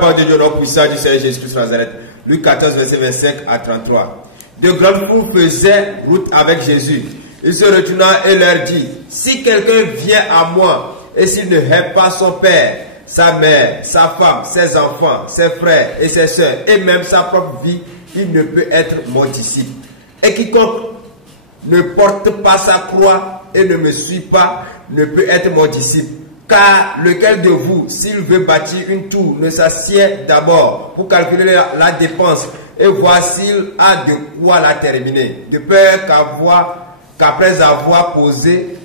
parole de Dieu, nom puissant du Seigneur Jésus-Christ de Nazareth. Luc 14, verset 25 à 33. De grandes foules faisaient route avec Jésus. Il se retourna et leur dit, si quelqu'un vient à moi et s'il ne hait pas son père, sa mère, sa femme, ses enfants, ses frères et ses sœurs, et même sa propre vie, il ne peut être mon disciple. Et quiconque ne porte pas sa croix et ne me suit pas, ne peut être mon disciple. Car lequel de vous, s'il veut bâtir une tour, ne s'assied d'abord pour calculer la dépense et voir s'il a de quoi la terminer, de peur qu'après avoir posé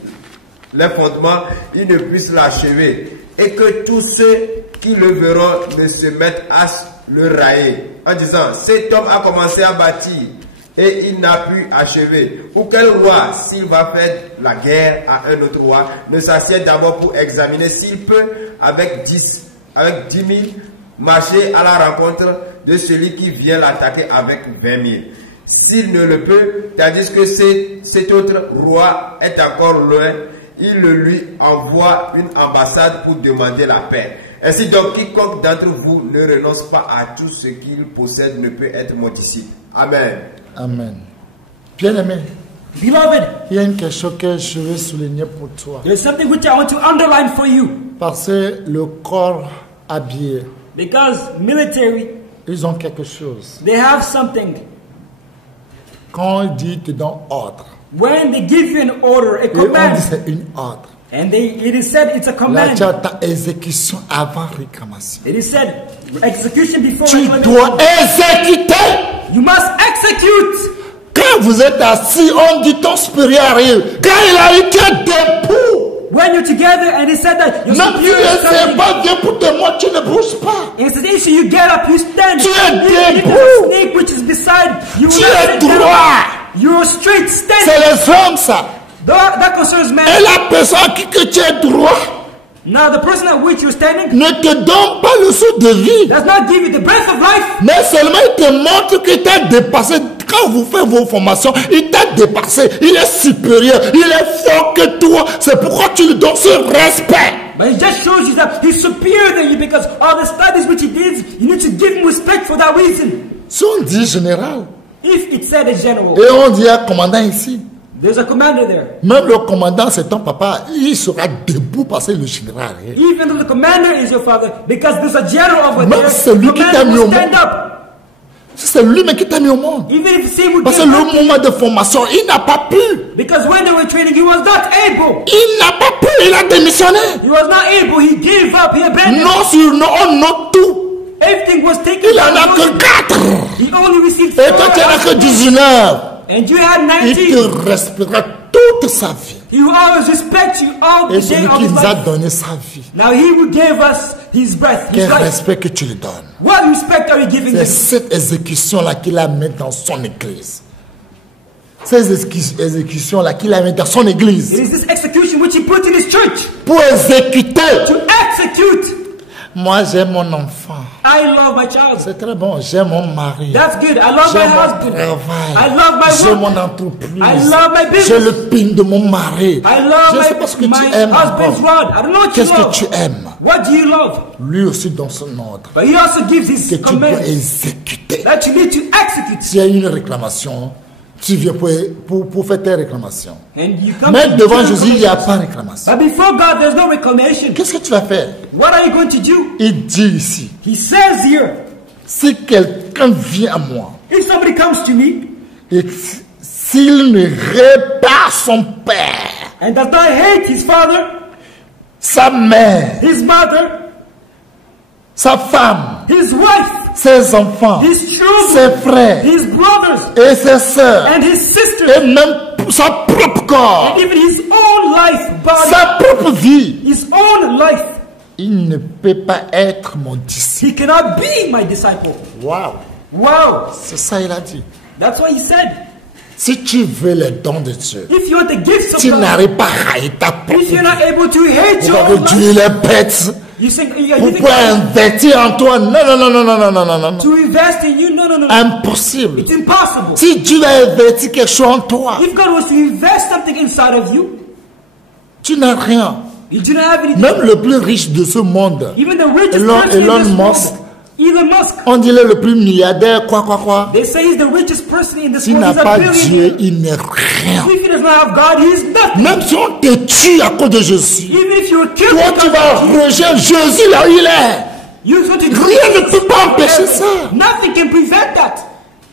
les fondements, il ne puisse l'achever, et que tous ceux qui le verront ne se mettent à le railler, en disant, cet homme a commencé à bâtir, et il n'a pu achever. Ou quel roi, s'il va faire la guerre à un autre roi, ne s'assied d'abord pour examiner s'il peut, avec 10 000, marcher à la rencontre de celui qui vient l'attaquer avec 20 000. S'il ne le peut, tandis que cet autre roi est encore loin, il lui envoie une ambassade pour demander la paix. Ainsi donc, quiconque d'entre vous ne renonce pas à tout ce qu'il possède ne peut être mon disciple. Amen. Amen. Bien-aimé, Beloved, il y a une question que je veux souligner pour toi. there's something which I want to underline for you. Parce que le corps habillé, Because military, ils ont quelque chose. they have something. Quand on dit te donne ordre, When they give you an order, a et on dit command, c'est une ordre. and it is said it's a Là, command. tu as ta exécution avant réclamation. It is said execution before Tu reclamation. dois exécuter. You must execute. Quand vous êtes assis, on dit ton supérieur arrive. Quand il arrive, tu es debout. When you're together and it said that your Même si superior is le Seigneur coming, vient pour te moi, tu ne bouges pas. and it says, so you get up, you stand. Tu es If debout. there's a snake which is beside you, Tu will not es sit down. droit. You're straight C'est standing. les hommes, ça. That concerns man. Et la personne qui que tu es droit Now the person at which you're standing ne te donne pas le souffle de vie. does not give you the breath of life, Mais seulement il te montre qu'il t'a dépassé. Quand vous faites vos formations, il t'a dépassé. Il est supérieur. Il est fort que toi. C'est pourquoi tu lui donnes ce respect. but it just shows you that he's superior than you because all the studies which he did, you need to give him respect for that reason. Si on dit général, If it said a general, et on dit un commandant ici, there's a commander there. même le commandant, c'est ton papa, il sera debout parce que le général. Even though the commander is your father, because there's a general over Même there, celui the qui t'a commander mis au will stand monde. up. C'est lui-même qui t'a mis au monde. Even if the same would Parce que give le up, moment de formation, il n'a pas pu. because when they were training, he was not able. Il n'a pas pu, il a démissionné. He was not able. He gave up. He abandoned. Non sur non, on note tout. Everything was taken. Il en a from que him. 4. He only received Et 4. toi, tu n'as que 19. And you had Il 19. te respectera toute sa vie. He will always respect you all Et the celui day of qui his nous a life. donné sa vie, Now he will give us his breath, his quel life. respect que tu lui donnes. What respect are you giving C'est him? cette exécution-là qu'il a mis dans son église. Ces exécutions-là qu'il a mis dans son It église. is this execution which he put in his church Pour exécuter. to execute. Moi, j'aime mon enfant. I love my child. C'est très bon. J'aime mon mari. That's good. I love my J'aime mon husband. travail. I love my J'ai work. mon entreprise. I love my business. J'ai le pin de mon mari. I love Je ne sais pas ce que my tu aimes husband's encore. rod. I don't know what you Qu'est-ce que love. tu aimes? What do you love? Lui aussi dans son ordre. But he also gives Que his tu dois commands exécuter. that you need to execute. S'il y a une réclamation, tu viens pour faire tes réclamations. And you come Mais to devant the Jésus, il n'y a reclamation. pas de réclamation. But before God, there's no reclamation. Qu'est-ce que tu vas faire? What are you going to do? Il dit ici, He says here, si quelqu'un vient à moi if somebody comes to me et s'il ne répare son père, and does not hate his father, sa mère, his mother, sa femme, his wife, ses enfants, his ses children, frères his brothers, et ses sœurs, and his sisters, et même sa propre corps, and even his own life, body, sa propre vie, his own life, il ne peut pas être mon disciple. he cannot be my disciple. Waouh! Wow, C'est ça il a dit. that's what he said. Si tu veux les dons de Dieu, If you want the gifts of tu God, n'arrives pas à haïr ta propre if vie. you're not able to hate your Pourquoi own que life, Dieu les bête you think pour pouvoir investir en toi? Non, non, non, non, non, non, non, non, non. to invest in you? No, no, no. Impossible. It's impossible. Si Dieu a investi quelque chose en toi, If God was to invest something inside of you, tu n'as rien. you do not have anything. Même le plus riche de ce monde, Even the richest Elon person in this Musk, world, Elon Musk. On dit le plus milliardaire, quoi. They say he's the richest person in this S'il world. n'a He's a pas billionaire. Dieu, il n'est rien. If he does not have God, he is nothing. Même si on te tue à cause de Jésus, Even if you were killed, toi tu vas rejoindre Jésus là où il est. you're going to Rien ne peut pas empêcher ça. Nothing can prevent that.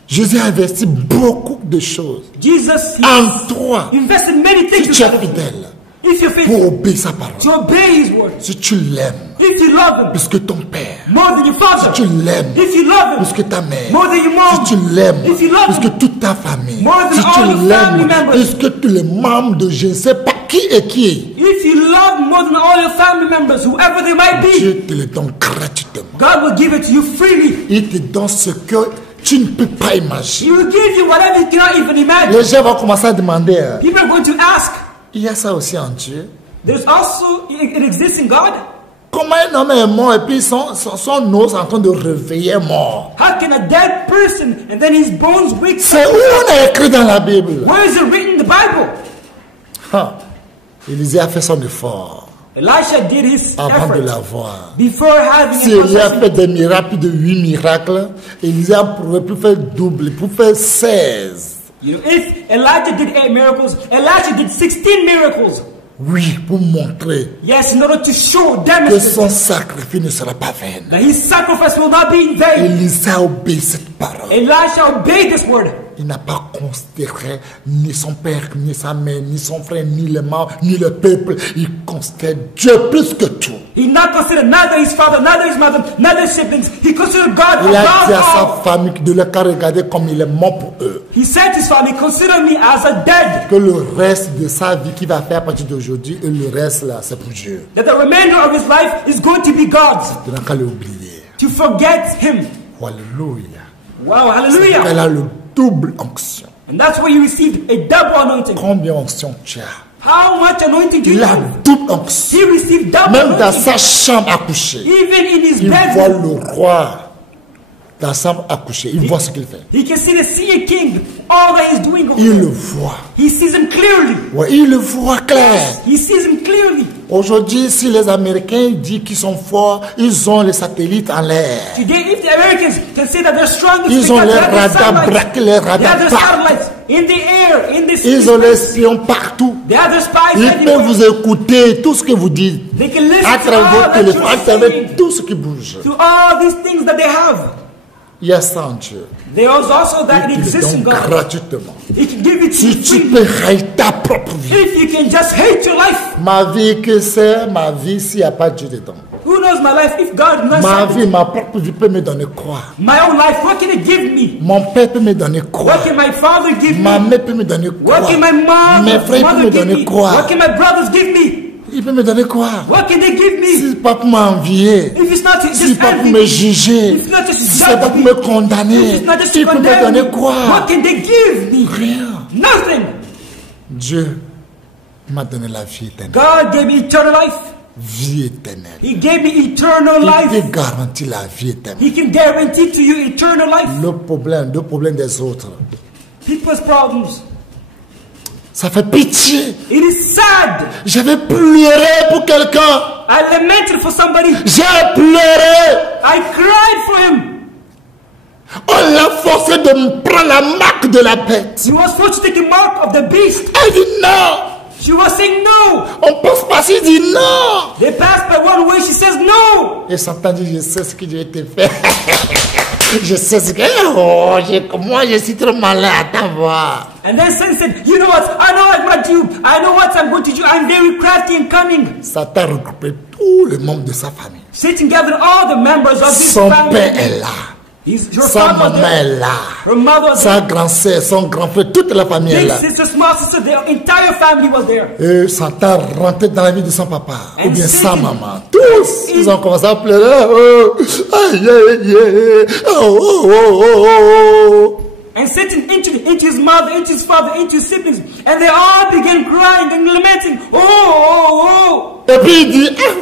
Jésus a investi beaucoup de choses Jesus en toi. invested many Si things tu es inside of you. fidèle If you're pour faithful obéir sa parole, to obey His word, si tu l'aimes if you love Him plus que ton père, more than your father, si tu l'aimes if you love plus Him que ta mère, more than your mom, si tu l'aimes if you love plus que Him toute ta famille, more than si tu all your family l'aimes members, plus que tous les membres de je ne sais pas qui et qui, if you love more than all your family members, whoever they might be, Dieu te le donne gratuitement. God will give it to you freely. Il te donne ce que tu ne peux pas imaginer. He will give you whatever you cannot even imagine. Les gens vont commencer à demander, People are going to ask, il y a ça aussi en Dieu. there's also, it exists in God. Comment un homme est mort et puis son os est en train de réveiller mort? How can a dead person and then his bones wake C'est up? où on a écrit dans la Bible. Where is it written in the Bible? Ah, Élisée a fait son effort Elisha did his avant de effort l'avoir. before having Si a Élie a possession. fait des miracles, plus de 8 miracles, Élisée pourrait plus faire double, il pouvait faire 16. You know, if Elijah did 8 miracles, Elisha did 16 miracles. Oui, pour montrer Yes, in order to show, que demonstrate son sacrifice ne sera pas vain. that his sacrifice will not be in vain. Élisée a obéi cette parole. Elisha obeyed this word. Il n'a pas considéré ni son père, ni sa mère, ni son frère, ni les membres, ni le peuple. Il considère Dieu plus que tout. He not considered neither his father, neither his mother, neither his siblings. He considered God Il a above dit à sa all. famille de le regarder comme il est mort pour eux. He said to his family, consider me as a dead. Que le reste de sa vie qu'il va faire à partir d'aujourd'hui, et le reste là, c'est pour Dieu. That the remainder of his life is going to be God's. Il n'a qu'à l'oublier. To forget him. Alléluia. Wow, Elle hallelujah. a le double onction. And that's why you received a double anointing. Combien onction tu as? How much anointing do you Il a have? double onction. He received double Même dans anointing. sa chambre à coucher, Even in his il voit bedroom, le roi. Dans sa chambre à coucher, il voit ce qu'il fait. he can see the sea king, all that he's doing over Il le there. voit. He sees him clearly. Ouais, il le voit clair. He sees him clearly. Aujourd'hui, si les Américains disent qu'ils sont forts, ils ont les satellites en l'air. Today, if the Americans can say that they're strong, it's Ils ont because les they have their radars satellites. braqués, les They have radars their partout. satellites in the air, in the Ils ont les space. espions partout. They have their spies Ils peuvent everywhere. vous écouter tout ce que vous dites They can listen à to travers all vos that téléphones, à you're travers saying, tout ce qui bouge. to all these things that they have. Il y a ça en Dieu. There is also that it Il te exists in donne God. gratuitement. He can give it to Si you tu free. peux haïr ta propre vie, If you can just hate your life. ma vie, que c'est ma vie s'il n'y a pas Dieu dedans? Who knows my life if God knows Ma something? vie, ma propre vie peut me donner quoi? My own life, what can it give me? Mon père peut me donner quoi? What can my father give Ma me? mère peut me donner quoi? What can my mom, Mes frères peuvent mother me give donner me? quoi? What can my brothers give me? Il peut me donner quoi? What can they give me? Si c'est pas pour m'envier, If it's not to si c'est just pas pour envy me me, juger, if it's not just si c'est pas pour judge me me, condamner, if it's not just il to peut me condemn donner me, quoi? what can they give me? Rien. Nothing. Dieu m'a donné la vie éternelle. God gave me eternal life. Vie éternelle. He gave me eternal Il life. te garantit la vie éternelle. He can guarantee to you eternal life. Le problème des autres, People's problems. ça fait pitié. It is sad. J'avais pleuré pour quelqu'un. I lamented for somebody. J'ai pleuré. I cried for him. On l'a forcé de me prendre la marque de la bête. He was forced to take the mark of the beast. Elle dit non. She was saying no. On passe par ici, il dit non. They passed by one way. She says no. Et Satan dit, je sais ce que Dieu te fait. Je sais ce que... Oh, moi, je suis trop malin à t'avoir. And then Satan said, you know what? I know I'm going to do. I know what I'm going to do. I'm very crafty and cunning. Satan regroupait tous les membres de sa famille. Satan gathered all the members of his Son family. père est là. Her Sa father was maman there. est là. Her mother was Sa there. grand-sœur, son grand-frère, toute la famille est Big là. sister, small sister, their entire family was there. Et Satan rentrait dans la vie de son papa, ou bien sa Satan- maman. Tous, ils ont commencé à pleurer. Oh, aïe, aïe, aïe. Oh, oh, oh, oh, oh. And Satan entered into his mother, into his father, into his siblings, and they all began crying and lamenting. Oh, oh, Et puis il dit, ah,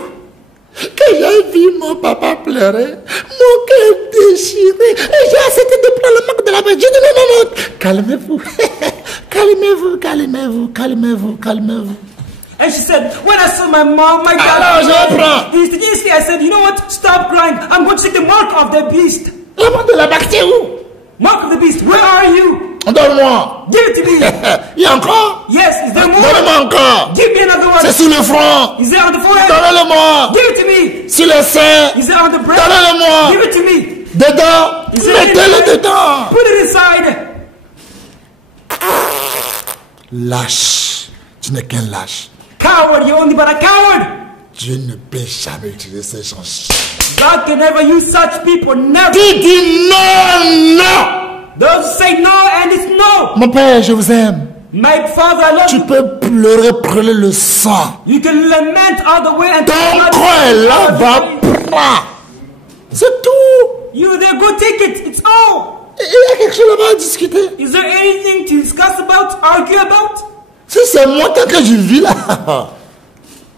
que j'ai vu mon papa pleurer, mon cœur déchiré, et j'ai accepté de prendre la marque de la bête. J'ai dit non, non, non, calmez-vous, calmez-vous, calmez-vous, calmez-vous, calmez-vous. And she said, when I saw my mom, my dad, Alors, je prends. instantly I said, you know what? Stop crying. I'm going to take the mark of the beast. La marque de la bête, c'est où? Mark of the beast, where are you? Donne-moi. Give it to me. Il y a encore? Yes, is there more? Donne-moi encore. Give me another one. C'est sur le front. Is there on the forehead? Donne-le-moi. Give it to me. Sur les seins. Is there on the breast? Donne-le-moi. Give it to me. Dedans. Is there Mettez-le inside? dedans. Put it inside. Lâche. Tu n'es qu'un lâche. Coward, you're only but a coward. Dieu ne peut jamais utiliser ces gens. God can never use such people, never. Tu dis non, non. Those say no and it's no. Mon père, je vous aime. My father, I love Tu you. peux pleurer, brûler le sang. You can lament all the way and Ton corps est là, va prendre. C'est tout. You there, go take it. It's all. Il y a quelque chose là-bas à discuter. Is there anything to discuss about, argue about? Si c'est moi tant que je vis là.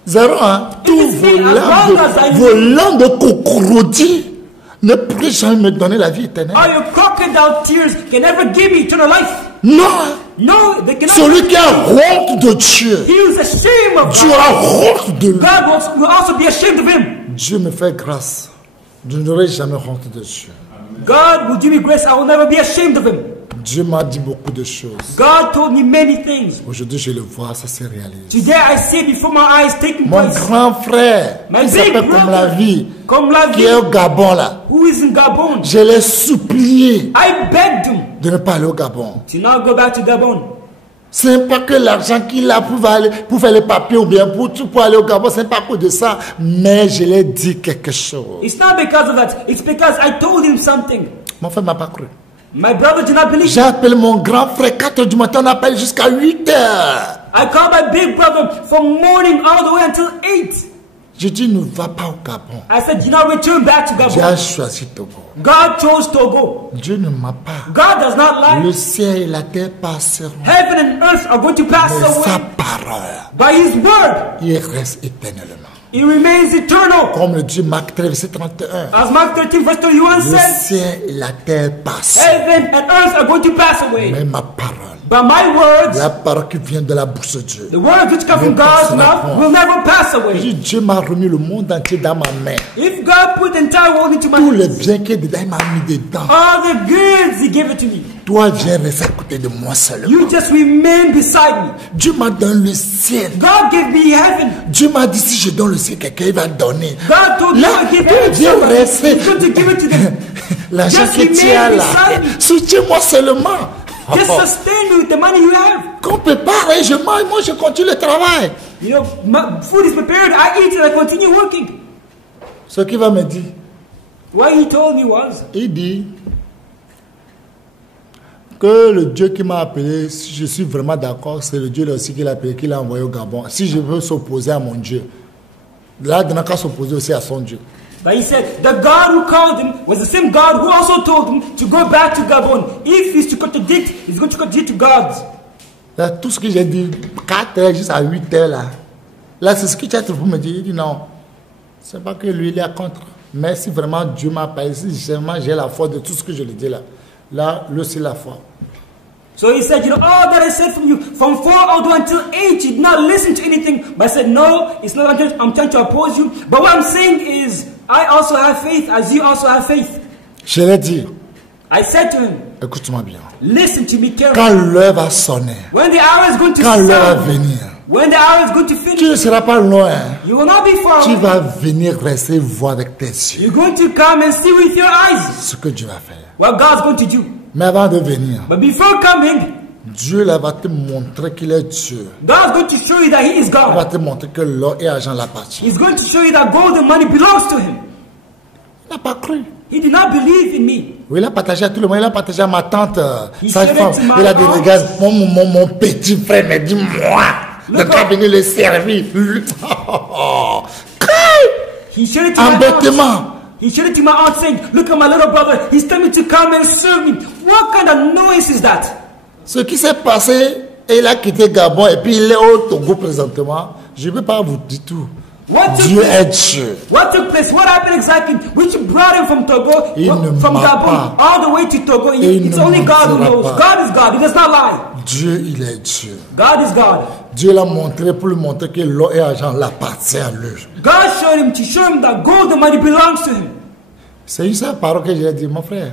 Zéro, hein. Tous vos langues de cockroach ne pourraient jamais me donner la vie éternelle. All your crocodile tears can never give me eternal life. Non. No, they cannot. Celui qui a honte de Dieu, He is ashamed of Dieu God. a honte de lui. God will also be ashamed of him. Dieu me fait grâce. Je n'aurai jamais honte de Dieu. God will give me grace. I will never be ashamed of him. Dieu m'a dit beaucoup de choses. God told me many things. Aujourd'hui, je le vois, ça se réalise. Today I see it before my eyes taking Mon place. grand frère, My qui big s'appelle Comme la brother, vie, Comme la qui est vie, au Gabon là, who is in Gabon. je l'ai supplié I begged him de ne pas aller au Gabon. to not go back to Gabon. Ce n'est pas que l'argent qu'il a pour faire les papiers ou bien pour aller au Gabon, ce n'est pas pour de ça. Mais je l'ai dit quelque chose. It's not because of that. It's because I told him something. Mon frère ne m'a pas cru. My brother did not believe. J'ai appelé mon grand frère 4 heures du matin, on appelle jusqu'à 8 heures. I called my big brother from morning all the way until 8. Je dis, ne va pas au Gabon. I said, do not return back to Dieu Gabon. a choisi Togo. God chose Togo. Dieu ne m'a pas. God does not lie. Le ciel et la terre passeront. Heaven and earth are going to pass Mais sa away. parole, By his word, il reste éternellement. it remains eternal. Comme le Dieu Marc 13, verset 31. As Mark 13 verse 31 Le says, ciel et la terre passent. heaven and earth are going to pass away. Mais ma parole, But my words, la parole qui vient de la bouche de Dieu. the words which come from Ne God's passera mouth, point. will never pass away. Dieu m'a remis le monde entier dans ma main. If God put the entire world into my Tous les hands, biens qu'il y a dedans, il m'a mis dedans. all the goods He gave it to me. Toi, viens rester à côté de moi seulement. You just remain beside me. Dieu m'a donné le ciel. God gave me heaven. Dieu m'a dit si je donne le ciel, quelqu'un il va donner. God told me Là, to give toi, heaven to viens somebody. rester. He's going to give it to them. L'argent Just que tu remain as là, beside me. soutiens-moi seulement. Just sustain you with the money you have. Qu'on prépare et je mange, moi je continue le travail. You know, my food is prepared. I eat and I continue working. Ce qu'il va me dire, What he told me was, il dit que le Dieu qui m'a appelé, si je suis vraiment d'accord, c'est le Dieu là aussi qui l'a appelé, qui l'a envoyé au Gabon. Si je veux s'opposer à mon Dieu, là, il n'a qu'à s'opposer aussi à son Dieu. but he said, the God who called him was the same God who also told him to go back to Gabon. If he's to contradict, he's going to contradict to God. Là, tout ce que j'ai dit, 4 heures jusqu'à 8 heures là, là c'est ce que tu as trouvé pour me dire. Il dit non, c'est pas que lui il est contre. Mais si vraiment Dieu m'a appelé, si vraiment j'ai la foi de tout ce que je lui dis là, là, lui c'est la foi. So he said, you know, all that I said from you, from 4 all the way until 8, you did not listen to anything. But I said, no, it's not until I'm trying to oppose you. But what I'm saying is, I also have faith as you also have faith. Je l'ai dit, I said to him, écoute-moi bien. listen to me carefully. Quand l'heure va sonner, When the hour is going to quand l'heure va sound, venir, when the hour is going to tu ne finish, seras pas loin. you will not be far Tu away. vas venir rester voir avec tes yeux You're going to come and see with your eyes ce que Dieu va faire. what God's going to do. Mais avant de venir, But before coming, Dieu là va te montrer qu'il est Dieu. God's going to show you that He is Il va God. te montrer que l'or et l'argent l'appartient. He's going to show you that gold and money belongs to Him. Il n'a pas cru. He did not believe in me. Oui, il a partagé à tout le monde. Il a partagé à ma tante, Il sage-femme. savait que Il a dit, ma regarde, mon petit frère me dit, moi, de Le pas corps. venir le servir. He showed it to my aunt. Embêtement. He showed it to my aunt saying, look at my little brother. He's telling me to come and serve me. What kind of noise is that? Ce qui s'est passé, il a quitté Gabon et puis il est au Togo présentement. Je ne peux pas vous dire tout. What took Dieu place? est Dieu. What took place? What happened exactly? Which brought him from Togo, Il ne from ment Gabon, pas. all the way to Togo? Il It's ne only God who mentira knows. pas. God is God. He does not lie. Dieu, il est Dieu. God is God. Dieu l'a montré pour lui montrer que l'or et l'argent l'appartient à lui. God showed him to show him that gold and money belongs to him. C'est une seule parole que j'ai dit, mon frère.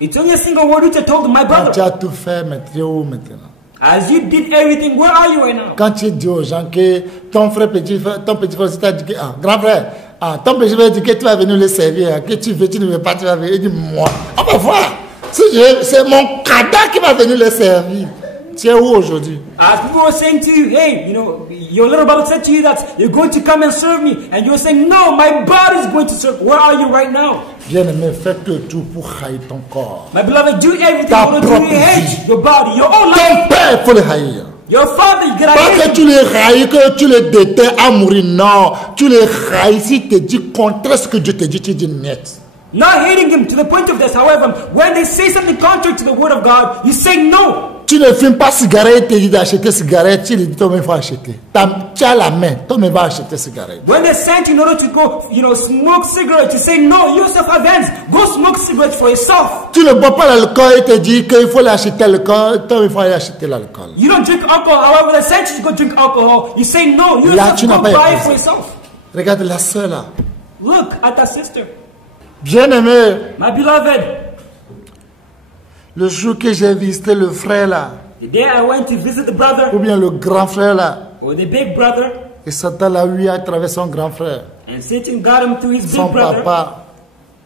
It's only a single word which I told my Quand tu brother. as tout fait, mais tu es où maintenant? As you did everything, where are you right now? Quand tu dis aux gens que ton petit frère, t'a dit que, grand frère, ton petit frère dit que tu vas venir le servir, que tu veux, tu ne veux pas, tu vas venir. Il dit, moi, on va voir. C'est mon cadavre qui va venir le servir. Tu es où aujourd'hui? As people were saying to you, hey, you know, your little brother said to you that you're going to come and serve me. And you're saying, no, my body is going to serve. Where are you right now? Bien-aimé, fais tout pour haïr ton corps. My beloved, do everything Ta in order to propre hate vie. your body, your own Ton life. père, il faut le haïr. Your father, you gotta Pas hate que him. tu les haïs, que tu les détestes à mourir. Non, tu les haïs s'il te dit contre ce que Dieu te dit, tu dis net. Not hating him to the point of this. However, when they say something contrary to the word of God, you say no. Tu ne fumes pas cigarette, il te dit d'acheter cigarette, tu lui dis toi-même il faut acheter. Tu as la main, toi-même va acheter cigarette. When they sent you in order to go, you know, smoke cigarettes, you say no. You yourself have hands. Go smoke cigarettes for yourself. Tu ne bois pas l'alcool, il te dit qu'il faut l'acheter l'alcool, toi-même il faut aller acheter l'alcool. You don't drink alcohol. However, they sent you to go drink alcohol. You say no. You Là, yourself tu n'as go pas buy it épousé. for yourself. Regarde la sœur là. Look at that sister. Bien-aimé, My beloved, le jour que j'ai visité le frère là, the day I went to visit the ou brother, bien le grand frère là, or the big brother, et Satan l'a eu à travers son grand frère, and Satan got him through his son big brother, papa,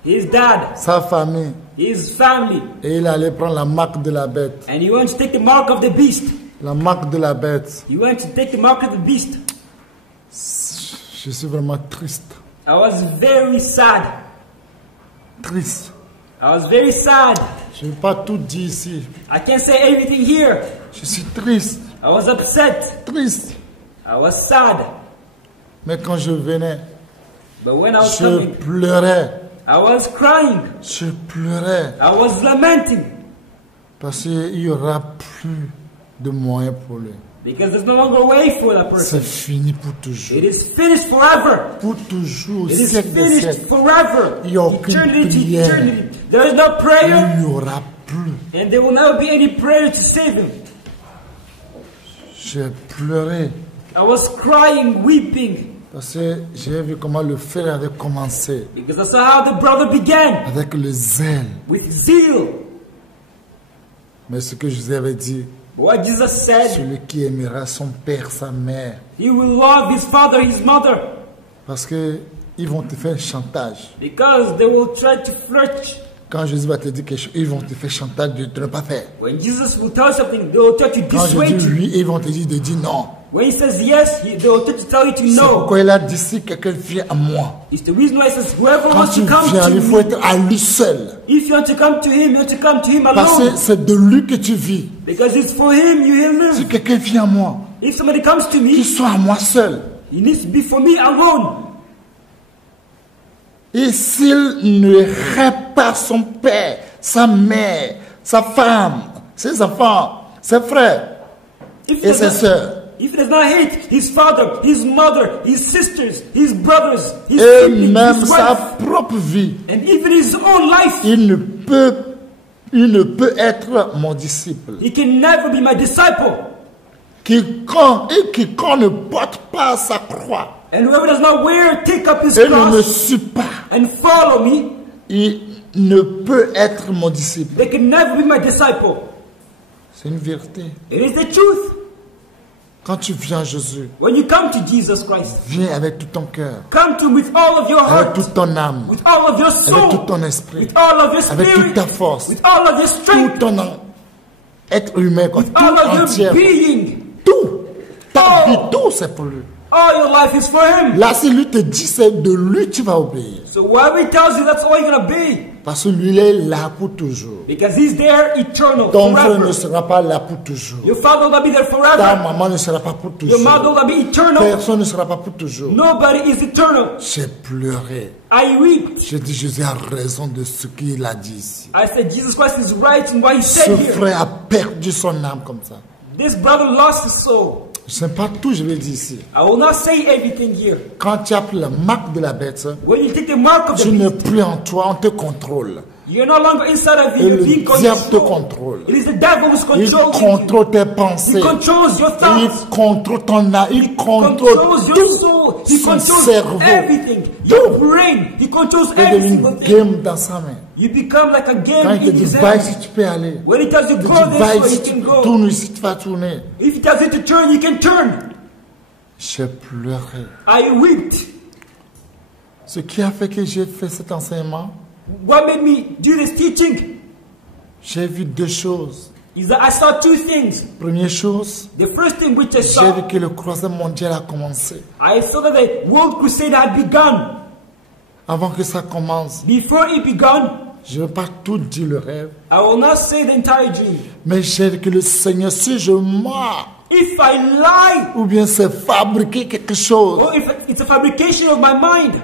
his dad, sa famille, his family, et il allait prendre la marque de la bête. and he went to take the mark of the beast. La marque de la bête. He went to take the mark of the beast. Je suis vraiment triste. I was very sad. Triste. I was very sad. Je ne vais pas tout dire ici. I can't say everything here. Je suis triste. I was upset. Triste. I was sad. Mais quand je venais, But when I was je coming, pleurais. I was crying. Je pleurais. I was lamenting. Parce qu'il n'y aura plus de moyens pour lui. Because there's no longer a way for that C'est person. fini pour toujours. It is finished forever. Pour toujours, It is siècle des finished siècles. forever. Il n'y a aucune Eternity to prière. eternity. There is no prayer, Il n'y aura plus. and there will never be any prayer to save him. J'ai pleuré. I was crying, weeping, Parce que j'ai vu comment le frère avait commencé. because I saw how the brother began Avec le zèle. with zeal. Mais ce que je vous avais dit, But what Jesus said, celui qui aimera son père, sa mère. he will love his father, his mother, Parce que ils vont te faire chantage. because they will try to flirt. Quand Jésus va te dire quelque chose, ils vont te faire chantage de ne pas faire. When Jesus will tell you something, they will try to Quand je dissuade dis you. oui, ils vont te dire de dire non. When he says yes, they will try to tell you to C'est no. pourquoi il a dit si quelqu'un vient à moi. It's the reason why he says, whoever Quand wants tu to come viens, to il faut me, être à lui seul. if you want to come to him, you want to come to him Parce alone. que c'est de lui que tu vis. Because it's for him you will Si live. quelqu'un vient à moi, If somebody comes to qu'il me, soit à moi seul. it needs to be for me alone. Et s'il ne répare pas son père, sa mère, sa femme, ses enfants, ses frères If et ses sœurs, if he does not hate his father, his mother, his sisters, his brothers, his et siblings, même his sa wife, propre vie, and even his own life, il ne peut être mon disciple. he can never be my disciple. Quiconque ne porte pas sa croix And whoever does not take up his et ne me cross suit pas, and follow me, il ne peut être mon disciple. they can never be my disciple. C'est une vérité. It is the truth. Quand tu viens à Jésus, When you come to Jesus Christ, viens avec tout ton cœur, come to him with all of your avec heart, toute ton âme, with all of your avec tout soul, ton esprit, with all of your avec toute spirit, ta force, with all of your tout strength, ton être humain, quoi, with tout all of your entier, being. tout, ta vie, tout c'est pour lui. All your life is for him. Là, si lui te dit, c'est de lui tu vas obéir. So whatever he tells you, that's all you're going to be. Parce que lui, il est là pour toujours. Because he's there eternal, Ton frère forever. ne sera pas là pour toujours. Your father will not be there Ta forever. maman ne sera pas pour Your mother toujours. will not be eternal. Personne ne sera pas pour toujours. Nobody is eternal. J'ai pleuré. I weep. J'ai dit, Jésus a raison de ce qu'il a dit ici. I said, Jesus Christ is right in what he Ce said here. frère a perdu son âme comme ça. This brother lost his soul. Je sais pas tout, je vais dire ici. I will not say everything here. Quand tu as pris la marque de la bête, When you take the mark of the tu n'es beast, plus en toi, on te contrôle. you're no longer inside of Et you, you're le being diable te controlled. contrôle. It is the devil who's Il controlling you. contrôle tes pensées. He controls your Il thoughts. contrôle ton âme. Il contrôle Controls your tout soul. He son controls cerveau. everything. Your brain. He controls Il every devient single une thing. game dans sa main. You become like a Quand game il te in his dit, bye, hand. si tu peux aller. When he tells you Il te go dit, this bye, way, si you tu can go. tournes, si tu vas tourner. If he tells you to turn, you can turn. J'ai pleuré. I wept. Ce qui a fait que j'ai fait cet enseignement, What made me do this teaching j'ai vu deux choses. is that I saw two things. Première chose, The first thing which I j'ai saw, vu que le croisement mondial a commencé. I saw that the World Crusade had begun. Avant que ça commence, Before it begun, je ne vais pas tout dire le rêve, I will not say the entire dream. mais j'ai vu que le Seigneur, si je mens, If I lie, ou bien c'est fabriquer quelque chose, or if it's a fabrication of my mind,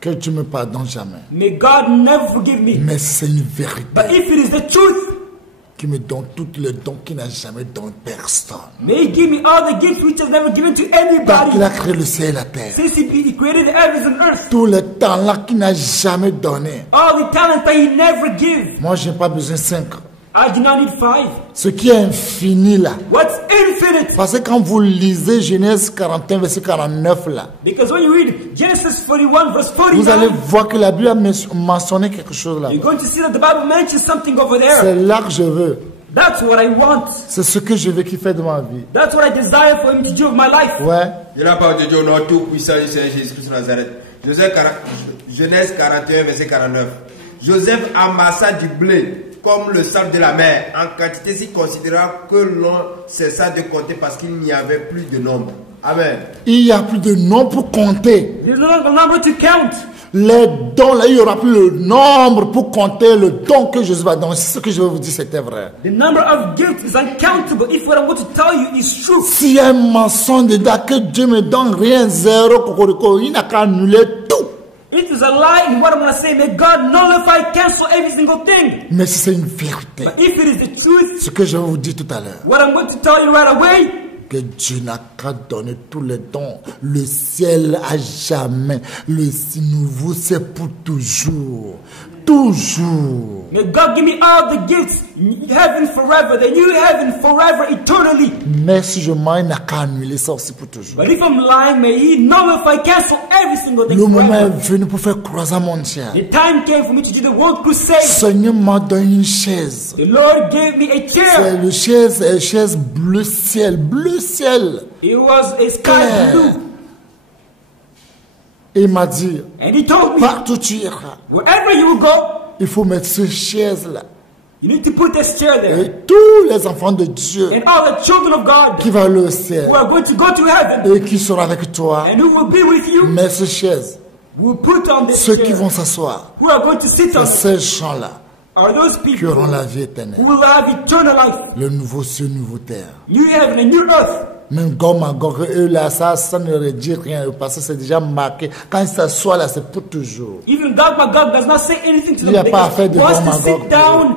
que Dieu me pardonne jamais. may God never forgive me. Mais c'est une vérité But if it is the truth, qui me donne tout le don qu'il n'a jamais donné personne. may He give me all the gifts which has never given to Tant anybody. qu'il a créé le ciel et la terre, Since He created the heavens and earth, tout le temps-là qu'il n'a jamais donné. all the talents that He never gives. Moi, je n'ai pas besoin de 5. I do not need 5. Ce qui est infini là. What's infinite? Parce que quand vous lisez Genèse 41, verset 49 là, Because when you read Genesis 41 verse vous allez 49, voir que la Bible a mentionné quelque chose là. you're going to see that the Bible mentions something over C'est there. là que je veux. That's what I want. C'est ce que je veux qu'il fait de ma vie. That's what I desire for Him to do with my life. Ouais. De la part de Dieu, au nom tout puissant du Seigneur Jésus-Christ de Nazareth. Genèse 41, verset 49. Joseph amassa du blé comme le sable de la mer, en quantité si considérable que l'on cessa de compter parce qu'il n'y avait plus de nombre. Amen. Il n'y a plus de nom pour compter. There's no longer number to count. Les dons, là, il n'y aura plus le nombre pour compter le don que Jésus va donner. C'est ce que je vais vous dire, c'était vrai. The number of gifts is uncountable. If what I'm going to tell you is true. S'il y a un mensonge dedans, que Dieu me donne rien, zéro, cocorico, il n'a qu'à annuler tout. It is a lie in what I'm going to say. May God nullify, cancel every single thing. Mais si c'est une vérité, But if it is the truth, ce que je vais vous dire tout à l'heure, what I'm going to tell you right away, que Dieu n'a qu'à donner tous les dons. Le ciel à jamais. Le nouveau, c'est pour toujours. Toujours. may God give me all the gifts, heaven forever, the new heaven forever, eternally. Mais si je mens, il n'a qu'à annuler ça aussi pour toujours. But if I'm lying, may He nullify, cancel every single thing Le moment forever. est venu pour faire croisement mondial. The time came for me to do the World Crusade. Seigneur m'a donné une chaise. The Lord gave me a C'est chair. le chaise bleu ciel. Bleu ciel. It was a sky Clair. blue. Et il m'a dit, And He told me, partout tu iras, wherever you will go, il faut mettre cette chaise-là. you need to put this chair there. Et tous les enfants de Dieu And all the children of God qui vont aller au ciel who are going to go to heaven et qui seront avec toi, and who will be with you mets cette chaise. will put on this Ceux qui chair. vont s'asseoir, Who are going to sit on c'est it ces gens-là are those qui people auront la vie who éternelle. will have eternal life. Le nouveau ciel, nouveau terre. New heaven and new earth. Même Gog Magog, eux là, ça ne leur dit rien parce que c'est déjà marqué. Quand ils s'assoient là, c'est pour toujours. Even Gog Magog does not say anything to Il n'y a them. pas à faire de Once Gog they Magog. sit down,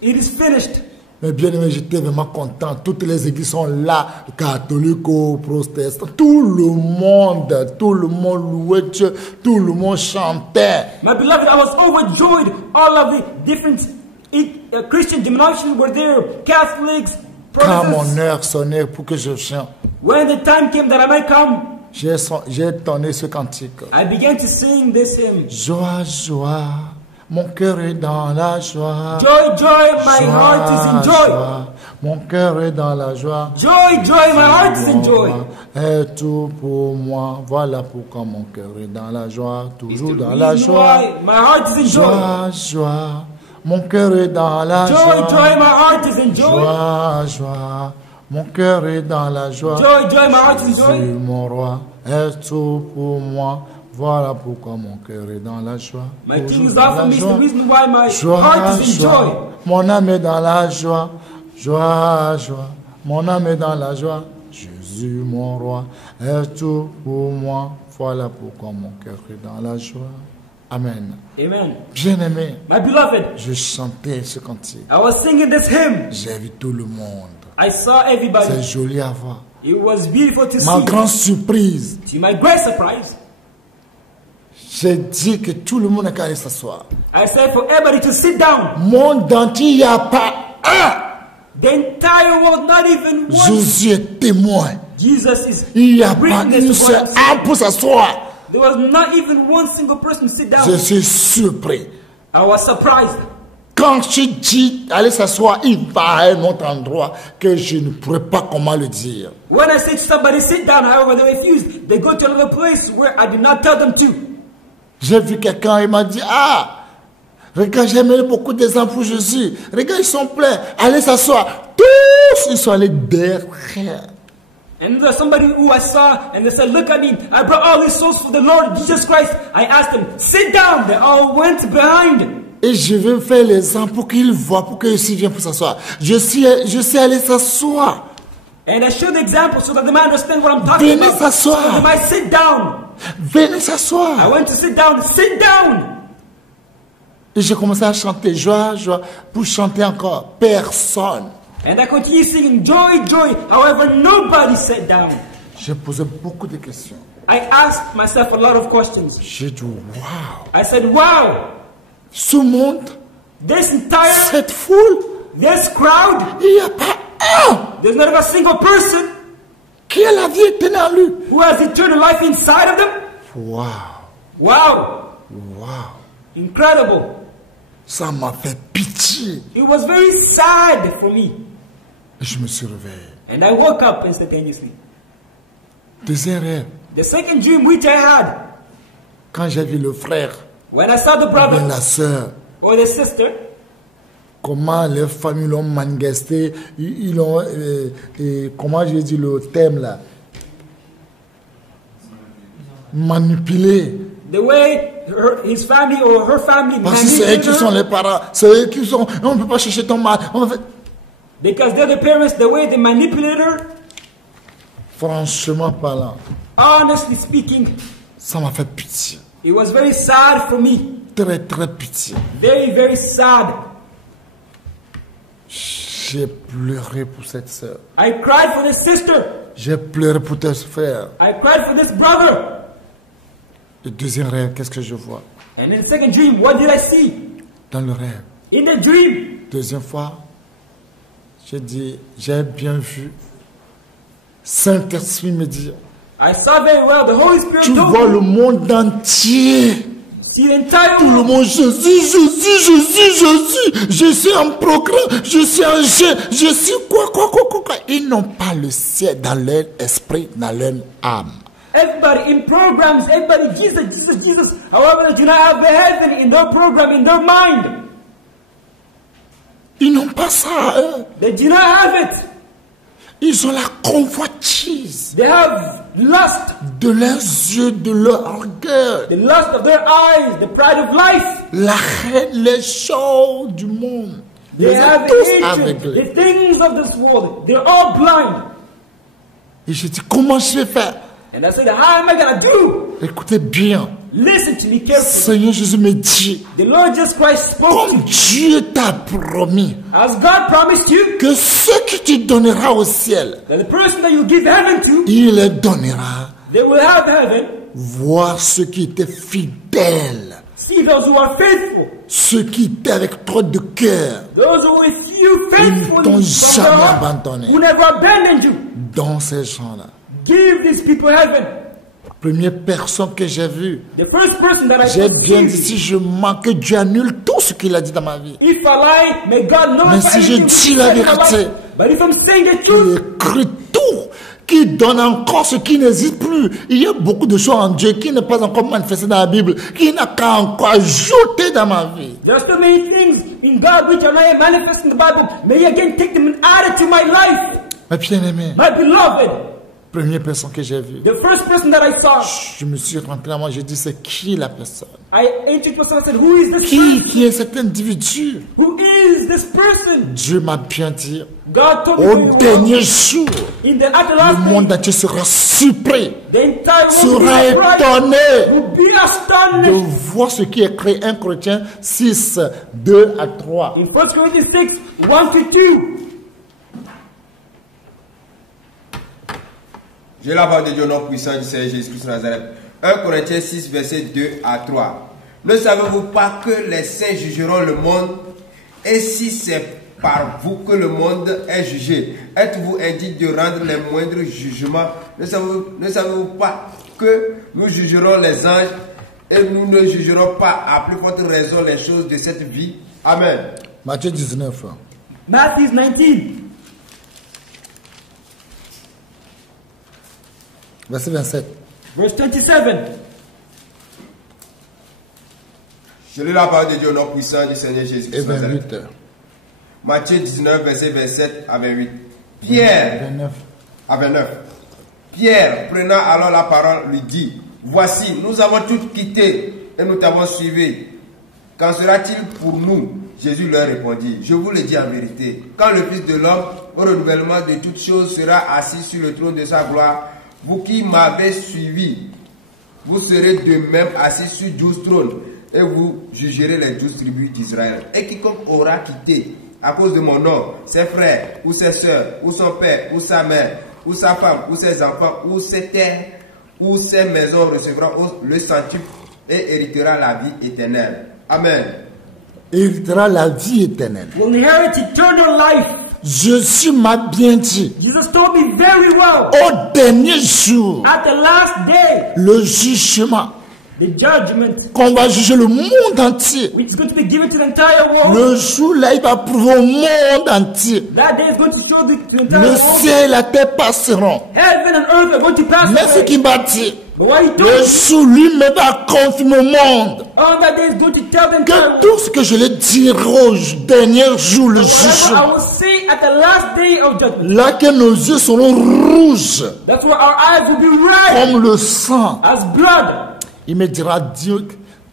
it is finished. Mais bien aimé, j'étais vraiment content. Toutes les églises sont là, catholiques, protestants, tout le monde louait Dieu, tout le monde chantait. My beloved, I was overjoyed. All of the different Christian denominations were there. Catholics, Quand mon Protestants. heure sonnait pour que je chante, When the time came that I might come, j'ai donné ce cantique. I began to sing this hymn. Joie, joie, mon cœur est dans la joie. Joy, joy, my heart is in joy. Joie, mon cœur est dans la joie. Joy, joy, my heart is in joy. Est tout pour moi. Voilà pourquoi mon cœur est dans la joie. It's Toujours the dans la reason joie. why my heart is in joy. Joie, joie, mon cœur est dans la Joy, joie. joy, my heart is in joy. Joie, joie, mon cœur est dans la joie. Joy, joy, my heart is in Jésus, joy. mon roi, est tout pour moi. Voilà pourquoi mon cœur est dans la joie. My Toujours king is dans out for la me. It's joie. the reason why my Joie, heart is in joy. joie, mon âme est dans la joie. Joie, joie, mon âme est dans la joie. Jésus, mon roi, est tout pour moi. Voilà pourquoi mon cœur est dans la joie. Amen. Amen. Bien-aimé, My beloved, je chantais ce cantique. I was singing this hymn. J'ai vu tout le monde. I saw everybody. C'est joli à voir. It was beautiful to Ma see. grande surprise, To my great surprise, j'ai dit que tout le monde a qu'à aller s'asseoir. I said for everybody to sit down. Monde entier, il n'y a pas un. The entire world, not even one. Jésus est témoin. Jesus is Il n'y a pas witness une to seule what I'm âme pour s'asseoir. saying. There was not even one single person to sit down. Je suis surpris. I was surprised. Quand je dis aller s'asseoir, il va à un autre endroit que je ne pourrais pas comment le dire. When I say to somebody sit down, however they refuse, they go to another place where I did not tell them to. J'ai vu quelqu'un, il m'a dit, ah, regarde, j'ai amené beaucoup des gens pour Jésus. Regarde, ils sont pleins. Allez s'asseoir. Tous, ils sont allés derrière. And there's somebody who I saw and they said, look at me, I brought all these souls for the Lord Jesus Christ. I asked them, sit down. They all went behind. Et je vais faire les gens pour qu'ils voient, pour qu'ils s'y viennent pour s'asseoir. Je sais aller s'asseoir. And I showed the example so that they might understand what I'm talking Venez about. s'asseoir. So they might sit down. Venez I s'asseoir. went to sit down. Sit down. Et j'ai commencé à chanter, joie, joie, pour chanter encore. Personne. And I continued singing joy, joy. However, nobody sat down. J'ai posé beaucoup de questions. I asked myself a lot of questions. J'ai dit, waouh. I said, wow, Ce monde, this entire, cette foule, this crowd, il n'y a pas un there's not even a single person qui a la vie éternelle en lui. who has eternal life inside of them. Waouh, Wow, waouh. incredible. Ça m'a fait pitié. It was very sad for me. Et je me suis réveillé. And I woke up instantaneously. Deuxième rêve, The second dream which I had, quand j'ai vu le frère, when I saw the bien brother la sœur, or the sister, comment les familles l'ont manifesté, ils ont, comment je dis le thème là, manipulé. the way his family or her family Parce que c'est eux manipulated qui sont her, les parents, c'est eux qui sont, on ne peut pas chercher ton mal. because they're the parents, the way they manipulated her, Franchement parlant, honestly speaking, ça m'a fait pitié. it was very sad for me. Très très pitié. Very, very sad. J'ai pleuré pour cette sœur. I cried for this sister. J'ai pleuré pour tes frères. I cried for this brother. Le deuxième rêve, qu'est-ce que je vois? And in the second dream, what did I see? Dans le rêve. In the dream, Deuxième fois, j'ai dit, j'ai bien vu. Saint-Esprit me dit, I saw very well the Holy Spirit tu told vois me, le monde entier. see the entire Tout le world. monde, Jésus, Jésus, Jésus, Jésus. Je suis un programme, je suis un jeu, je suis quoi. Ils n'ont pas le ciel dans leur esprit, dans leur âme. Everybody in programs, everybody, Jesus, Jesus, Jesus. However, they do not have the heaven in their program, in their mind. Ils n'ont pas ça. They do not have it. Ils ont la convoitise They have lust, de leurs yeux, de leur orgueil, the lust of their eyes, the pride of life. la haine, les choses du monde. Ils They ont have tous hatred, aveugles. the things of this world. They're all blind. Et je dis, comment je vais faire? And I said, how am I going to do? Écoutez bien. Listen to me carefully. Seigneur Jésus me dit, The Lord Jesus Christ spoke to comme me. Dieu t'a promis As God promised you, que ce que tu donneras au ciel, that the person that you give heaven to, il les donnera. they will have heaven. Voir ceux qui étaient fidèles, See those who are faithful. ceux qui étaient avec toi de cœur, Those who with you faithful t'ont from jamais their heart, abandonné. who never abandoned you. Dans ces gens-là. Give these people heaven. Première personne que j'ai vue, The first person that I j'ai bien dit, perceived. si je mens, que Dieu annule tout ce qu'il a dit dans ma vie. If I lie, may God know Mais if si I je anything dis he la said in my vérité, life. But if I'm saying the Il truth, écrit tout, qui donne encore ce qui n'existe plus. Il y a beaucoup de choses en Dieu qui n'est pas encore manifestées dans la Bible, qui n'a qu'à encore ajouter dans ma vie. there are still many things in God which are not yet manifest in the Bible. May He again take them and add it to my life. Ma bien-aimée, My beloved, première personne que j'ai vue, the first person that I saw, je me suis rentré dans moi, j'ai dit, c'est qui la personne? I entered myself and said, who is this person? Qui est cet individu? Who is this person? Dieu m'a bien dit, God told me au very well, dernier jour, in the at the le last monde day, entier sera surpris, the entire world sera will be surprised, étonné will be de astonished. voir ce qui est écrit 1 Corinthiens 6, 2 à 3. In 1 Corinthians 6, 1 to 2, J'ai la parole de Dieu, nom puissant du Seigneur Jésus-Christ de Nazareth. 1 Corinthiens 6, versets 2 à 3. Ne savez-vous pas que les saints jugeront le monde? Et si c'est par vous que le monde est jugé, êtes-vous indigne de rendre les moindres jugements? Ne savez-vous pas que nous jugerons les anges et nous ne jugerons pas à plus forte raison les choses de cette vie? Amen. Matthieu 19. Matthew 19. Verset 27. Verse 27. Je lis la parole de Dieu au nom puissant du Seigneur Et Jésus-Christ. 28. Matthieu 19, verset 27 à 28. Pierre, 29. à 29. Pierre, prenant alors la parole, lui dit, voici, nous avons tout quitté et nous t'avons suivi. Qu'en sera-t-il pour nous? Jésus leur répondit, je vous le dis en vérité, quand le Fils de l'homme, au renouvellement de toutes choses, sera assis sur le trône de sa gloire, vous qui m'avez suivi, vous serez de même assis sur 12 trônes, et vous jugerez les 12 tribus d'Israël. Et quiconque aura quitté, à cause de mon nom, ses frères, ou ses soeurs, ou son père, ou sa mère, ou sa femme, ou ses enfants, ou ses terres, ou ses maisons, recevra le centuple et héritera la vie éternelle. Amen. Héritera la vie éternelle. Will inherit eternal life. Jésus m'a bien dit, Jesus told me very well. au dernier jour, At the last day, le jugement, the judgment, qu'on va juger le monde entier. which is going to be given to the entire world. Le jour-là, il va prouver au monde entier. That day is going to show to the entire Le world. ciel et la terre passeront. Heaven and earth are going to pass Mais ce away. qu'il m'a dit, But what he told le me, jour lui-même va confirmer au monde on that day is going to tell the entire que world. tout ce que je le dirai au dernier jour, le Whatever I jugement, will say at the last day of judgment, là que nos yeux seront rouges that's where our eyes will be red comme le sang, as blood. il me dira, Dieu,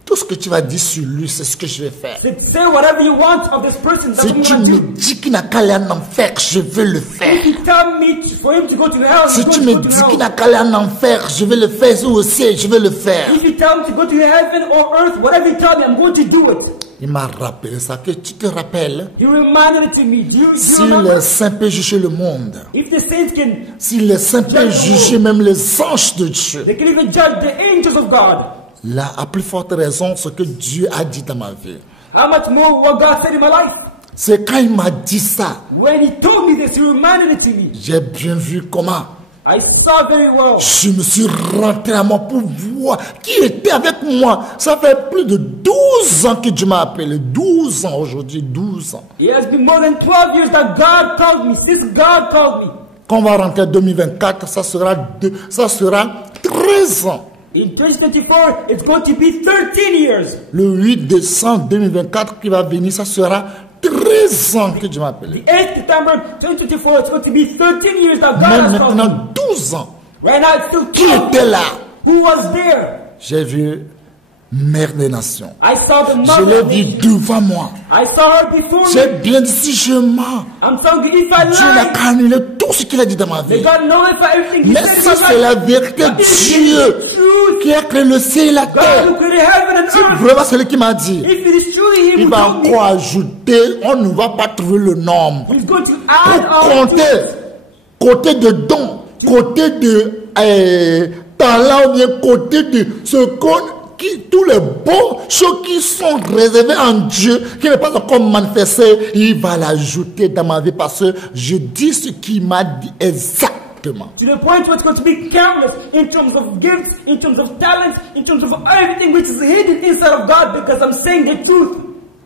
tout ce que tu vas dire sur lui, c'est ce que je vais faire. Say whatever you want of this person. That's Si what I'm tu going to me do. dis qu'il n'a qu'à aller en enfer, je vais le faire. If you tell me for him to go to hell, Si he's tu going me to go to dis qu'il hell. n'a qu'à aller en enfer, je vais le faire. Ou au ciel, je vais le faire. If you tell him to go to heaven or earth, whatever you tell me, I'm going to do it. Il m'a rappelé ça, que tu te rappelles, He reminded it to me. Do you si remember? les saints peuvent juger le monde, If the saints can, si les saints peuvent juger même les anges de Dieu, they can even judge the angels of God. là, à plus forte raison, ce que Dieu a dit dans ma vie. How much more what God said in my life? C'est quand il m'a dit ça, When he told me this, he reminded it to me. j'ai bien vu comment I saw very well. je me suis rentré à moi pour voir qui était avec moi. Ça fait plus de 12 ans que Dieu m'a appelé. 12 ans aujourd'hui, 12 ans. It has been more than 12 years that God called me. Since God called me. Quand on va rentrer en 2024, ça sera 13 ans. In 2024, it's going to be 13 years. Le 8 décembre 2024 qui va venir, ça sera 13 ans que Dieu m'a appelé. 8th September 2024, it's going to be 13 years that God Même has called me. maintenant 12 ans. Right now, it's still Qui 12. était là? Who was there? J'ai vu Mère des Nations. I saw the Je mother. l'ai of vu nations. devant moi. I saw her before J'ai me. bien dit si je mens, I'm telling you, if I Dieu n'a lie, qu'à annuler tout ce qu'il a dit dans ma may vie. God know if everything He Mais said si in my c'est la life. vérité, But if it Dieu is truth, qui a créé le ciel et la God terre, who created heaven and c'est earth. vraiment celui qui m'a dit. If it is truly He Il who va told me, encore ajouter, on ne va pas trouver le nombre. He's going to add Pour all to compter, it. côté de dons, côté de talent, ou bien côté de ce qu'on, tous les bons choses qui sont réservées en Dieu, qui n'est pas encore manifesté, il va l'ajouter dans ma vie parce que je dis ce qu'il m'a dit exactement. To the point where it's going to be countless in terms of gifts, in terms of talents, in terms of everything which is hidden inside of God because I'm saying the truth.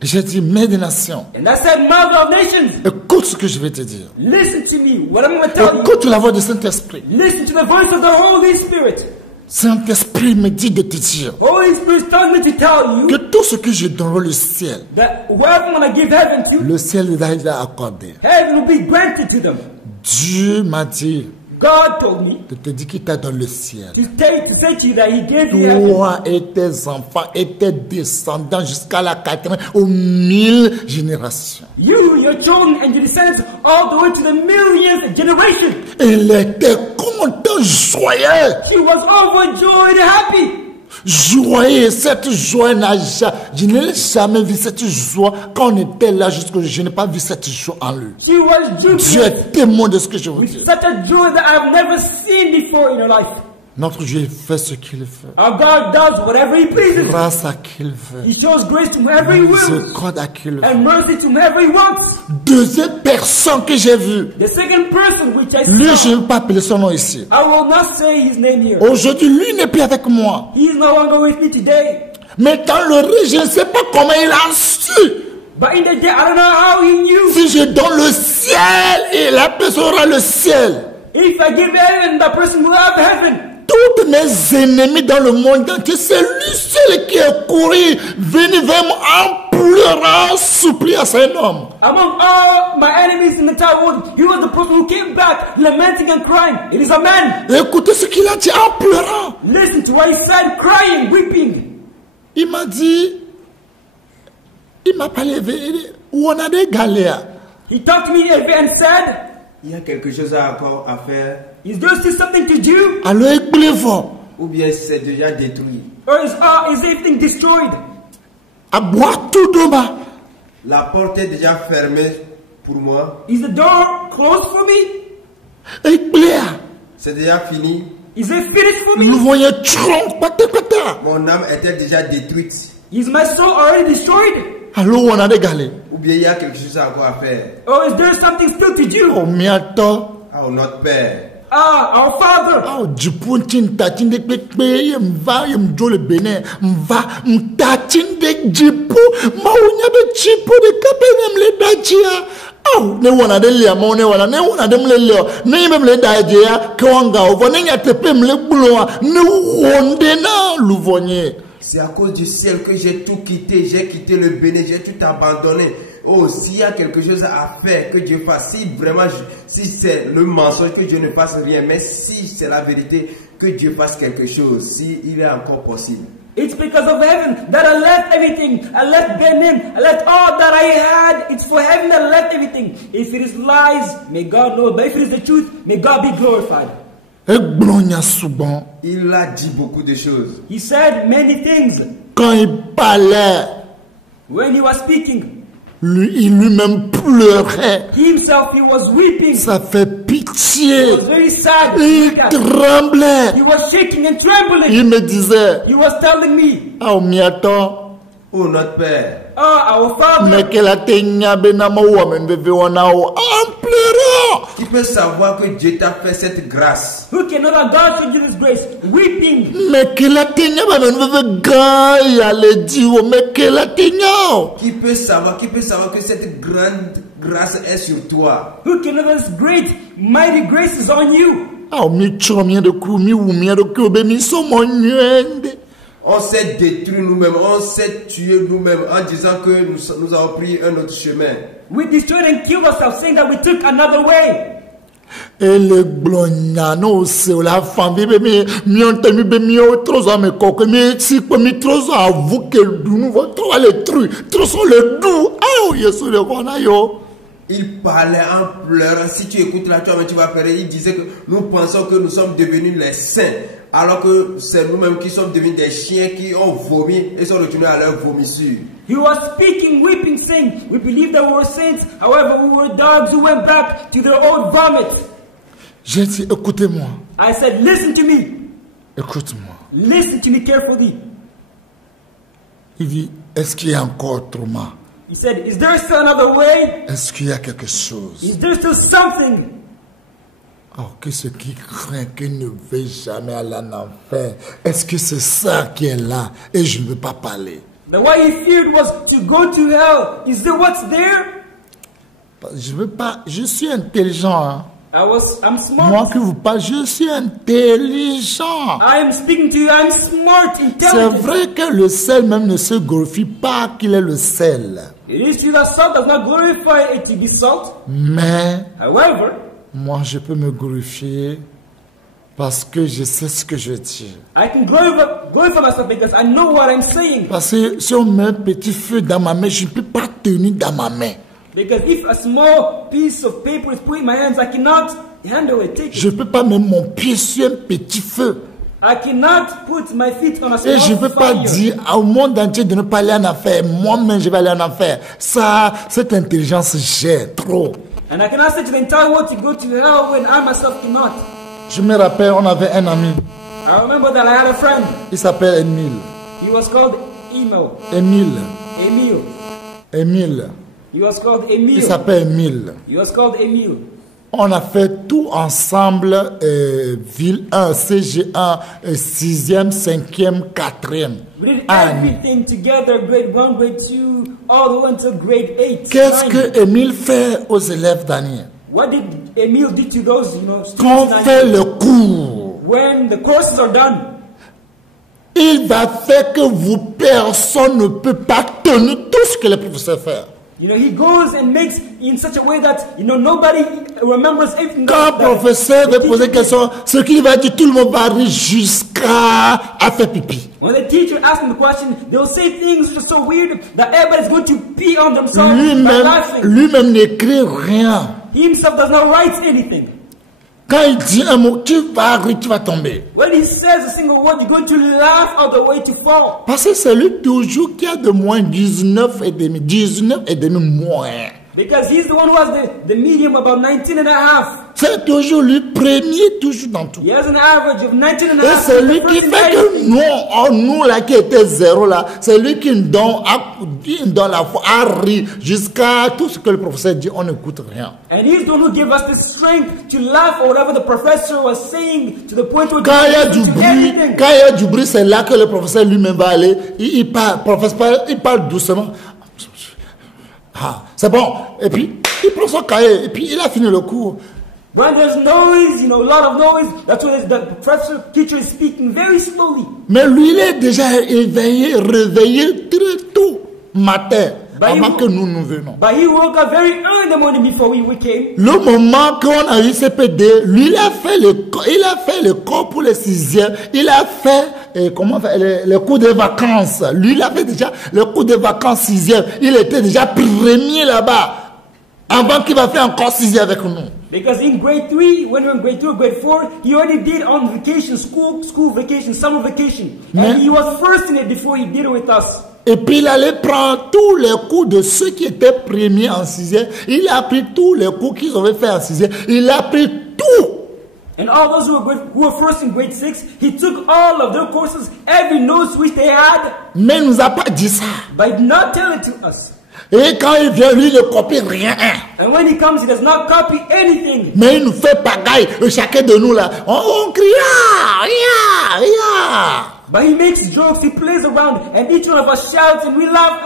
J'ai dit, Mère des Nations, And I said, Mother of Nations, écoute ce que je vais te dire. listen to me. What I'm going to tell you. Écoute la voix du Saint-Esprit. Listen to the voice of the Holy Spirit. Saint-Esprit me dit de te dire Holy Spirit telling me to tell you que tout ce que je donnerai le ciel, that whoever I'm going to give heaven to, le ciel les a accordé. heaven will be granted to them. Dieu m'a dit God told me de te dire qu'il t'a dans le ciel. to say to you that He gave you heaven. Toi et tes enfants et tes descendants jusqu'à la 80 aux 1000 générations. You, your children, and your descendants, all the way to the millionth generation. Il était content, joyeux. She was overjoyed and happy. joyeux. Cette joie je n'ai jamais vu cette joie. Quand on était là, je n'ai pas vu cette joie en lui. She was Dieu jubilant est témoin de ce que je vous with dis. such a joy that I've never seen before in her life. Notre Dieu fait ce qu'il fait. Our God does whatever He pleases. Grâce à qui il veut. He shows grace to whoever He wills Miséricorde à qui il veut. and mercy to whoever He wants. Deuxième personne que j'ai vue. The second person which I Lui, je saw, ne vais pas appeler son nom ici. I will not say his name here. Aujourd'hui, lui n'est plus avec moi. He is no longer with me today. Mais dans le rêve, je ne sais pas comment il a su. But in the day, I don't know how he knew. Si je donne le ciel, et la personne aura le ciel. If I give heaven, the person will have heaven. Toutes mes ennemis dans le monde entier, c'est lui seul qui est couru, venu vers moi en pleurant, suppliant son homme. Among all my enemies in the entire world, he was the person who came back lamenting and crying. It is a man. Écoutez ce qu'il a dit en pleurant. Listen to what he said, crying, weeping. Il m'a dit, il m'a parlé, où on a des galères. He talked to me and said, Il y a quelque chose encore à faire, is there still something to do? Alors écoutez fort. ou bien c'est déjà détruit. Or is everything destroyed? À boire tout demain. La porte est déjà fermée pour moi. Is the door closed for me? Écoutez, C'est déjà fini. Is it finished for nous me? voyons tronc, pata. Mon âme était déjà détruite. Is my soul already destroyed? Alors on a des galères. Ou bien il y a quelque chose encore à faire. Or is there something still to do? Oh, miato. Ah, notre Père. Our Father. Oh, jipuntin tatin de pepe, mva, mjo le Bénin, mva, mtatin de jipu, maunya de jipu de kape le dajia. Oh, ne wana de lia, ne wana de mle leo, ne même le dajia, kwanga, ovo, ne yatepe mle buloa, ne wonde na louvonye. C'est à cause du ciel que j'ai tout quitté. J'ai quitté le Bénin, j'ai tout abandonné. Oh, s'il y a quelque chose à faire, que Dieu fasse. Si vraiment, si c'est le mensonge, que Dieu ne fasse rien. Mais si c'est la vérité, que Dieu fasse quelque chose. Si il est encore possible. It's because of heaven that I left everything. I left Benin. I left all that I had. It's for heaven that I left everything. If it is lies, may God know. But if it is the truth, may God be glorified. Il a dit beaucoup de choses. He said many things. Quand il parlait, When he was speaking, il lui-même pleurait. he himself, he was weeping. Ça fait He pitié. was very sad. Il tremblait. He was shaking and trembling. Il me disait, He was telling me, oh, miato. Oh, notre Père. our Father. Mais que la teigne benama woman bebe wana o en pleurant. Tu peux savoir que Dieu t'a fait cette grâce. Who can know that God should give this grace? Weeping. Mais que la teigne benama bebe gaya le diwo. Mais que la teigne. Qui peut savoir que cette grande grâce est sur toi. Who can know that this great, mighty grace is on you? Ah, mi chomien de kou, mi oumien de kou, be mi so monuende. On s'est détruit nous-mêmes, on s'est tué nous-mêmes en disant que nous avons pris un autre chemin. We destroyed and killed ourselves, saying that we took another way. Et le blonano c'est la femme be mi ontemi be mi otros a me koko mi si ko mi trozo avu que nous va trop le truc trozo le dou ah yesu le kona yo. Il parlait en pleurant. Si tu écoutes là, tu vas pleurer. Il disait que nous pensons que nous sommes devenus les saints, alors que c'est nous-mêmes qui sommes devenus des chiens qui ont vomi et sont retournés à leur vomissure. He was speaking, weeping, saying, we believed that we were saints. However, we were dogs who went back to their old vomit. J'ai dit, écoutez-moi. I said, listen to me. Écoute-moi. Listen to me carefully. Il dit, est-ce qu'il y a encore autrement? He said, is there still another way? Est-ce qu'il y a quelque chose? Is there still something? Oh, que ce qui craint qu'il ne veut jamais aller en enfer. Est-ce que c'est ça qui est là? Et je ne veux pas parler. The what he feared was to go to hell. Is there what's there? Je veux pas, je suis intelligent. Hein? I'm smart. Moi que vous parlez, je suis intelligent. I am speaking to you. I'm smart, C'est intelligent. vrai que le sel même ne se glorifie pas qu'il est le sel. It is true that salt does not glorify it to be salt. Mais However, moi je peux me glorifier parce que je sais ce que je dis. I can glorify myself because I know what I'm saying. Parce que si on met un petit feu dans ma main, je ne peux pas tenir dans ma main. Because if a small piece of paper is put in my hands, I cannot handle it, take Je it. ne peux pas mettre mon pied sur un petit feu. I cannot put my feet on a Et je ne peux small pas fire. dire au monde entier de ne pas aller en enfer. Moi-même, je vais aller en enfer. Ça, cette intelligence, j'ai trop. And I cannot say to the entire world to go to hell when I myself cannot. Je me rappelle, on avait un ami. I remember that I had a friend. Il s'appelle Émile. He was called Emil. Émile. Emil. Émile. He was called Il Emil. s'appelle Émile. He was called Emil. On a fait tout ensemble, ville 1, CG1, 6e, 5e, 4e. We did année. everything together, grade 1, grade 2, all the way until grade 8. Qu'est-ce 9. que Émile fait aux élèves d'année? What did Emil do to those, Quand on students? fait le cours, When the courses are done, il va faire que vous, personne ne peut pas tenir tout ce que le professeur fait. he goes and makes in such a way that, nobody remembers everything. Quand le professeur veut poser question, ce qu'il va dire, tout le monde va rire jusqu'à faire pipi. When the teacher asks them the question, they'll say things which are so weird that everybody's going to pee on themselves by laughing. Lui-même n'écrit rien. He himself does not write anything. Quand il dit un mot, tu vas rire, tu vas tomber. When he says a single word, you're going to laugh all the way to fall. Parce que c'est lui toujours qui a de moins 19 et demi. 19 et demi moins. Because he's the one who has the medium about 19 and a half. C'est toujours lui premier, toujours dans tout. He has an average of 19 and a Et half. c'est lui qui fait que nous là qui était zéro là, c'est lui qui nous donne la foi à rire jusqu'à tout ce que le professeur dit, on n'écoute rien. And he's the one who gave us the strength to laugh at whatever the professor was saying, to the point where Quand il y a du to bruit, everything. quand il y a du bruit, c'est là que le professeur lui-même va aller. Il parle, professeur, il parle doucement. Ah, c'est bon. Et puis, il prend son cahier et puis il a fini le cours. When there's noise, a lot of noise, that's when the professor, teacher is speaking very slowly. Mais lui, il est déjà réveillé très tôt matin, avant que nous nous venons. But he woke up very early in the morning before we came. Le moment qu'on a eu CPD, lui, il a fait le cours pour les 6e. Il a fait, le cours de vacances. Lui, il a fait déjà le cours de vacances 6e. Il était déjà premier là-bas. Avant qu'il va faire encore 6e avec nous. Because in grade 3, when we were in grade 2 or grade 4, he already did on vacation, school vacation, summer vacation. And he was first in it before he did it with us. Et puis il allait prendre tous les cours de ceux qui étaient premiers en 6e. Il a pris tous les cours qu'ils avaient fait en 6e. Il a pris tout. And all those who were first in grade 6, he took all of their courses, every notes which they had. Mais il nous a pas dit ça. But he did not tell it to us. Et quand il vient, lui, il ne copie rien. And when he comes, he does not copy anything. Mais il nous fait pagaille. Chacun de nous là, on crie, ya. But he makes jokes, he plays around, and each one of us shouts and we laugh.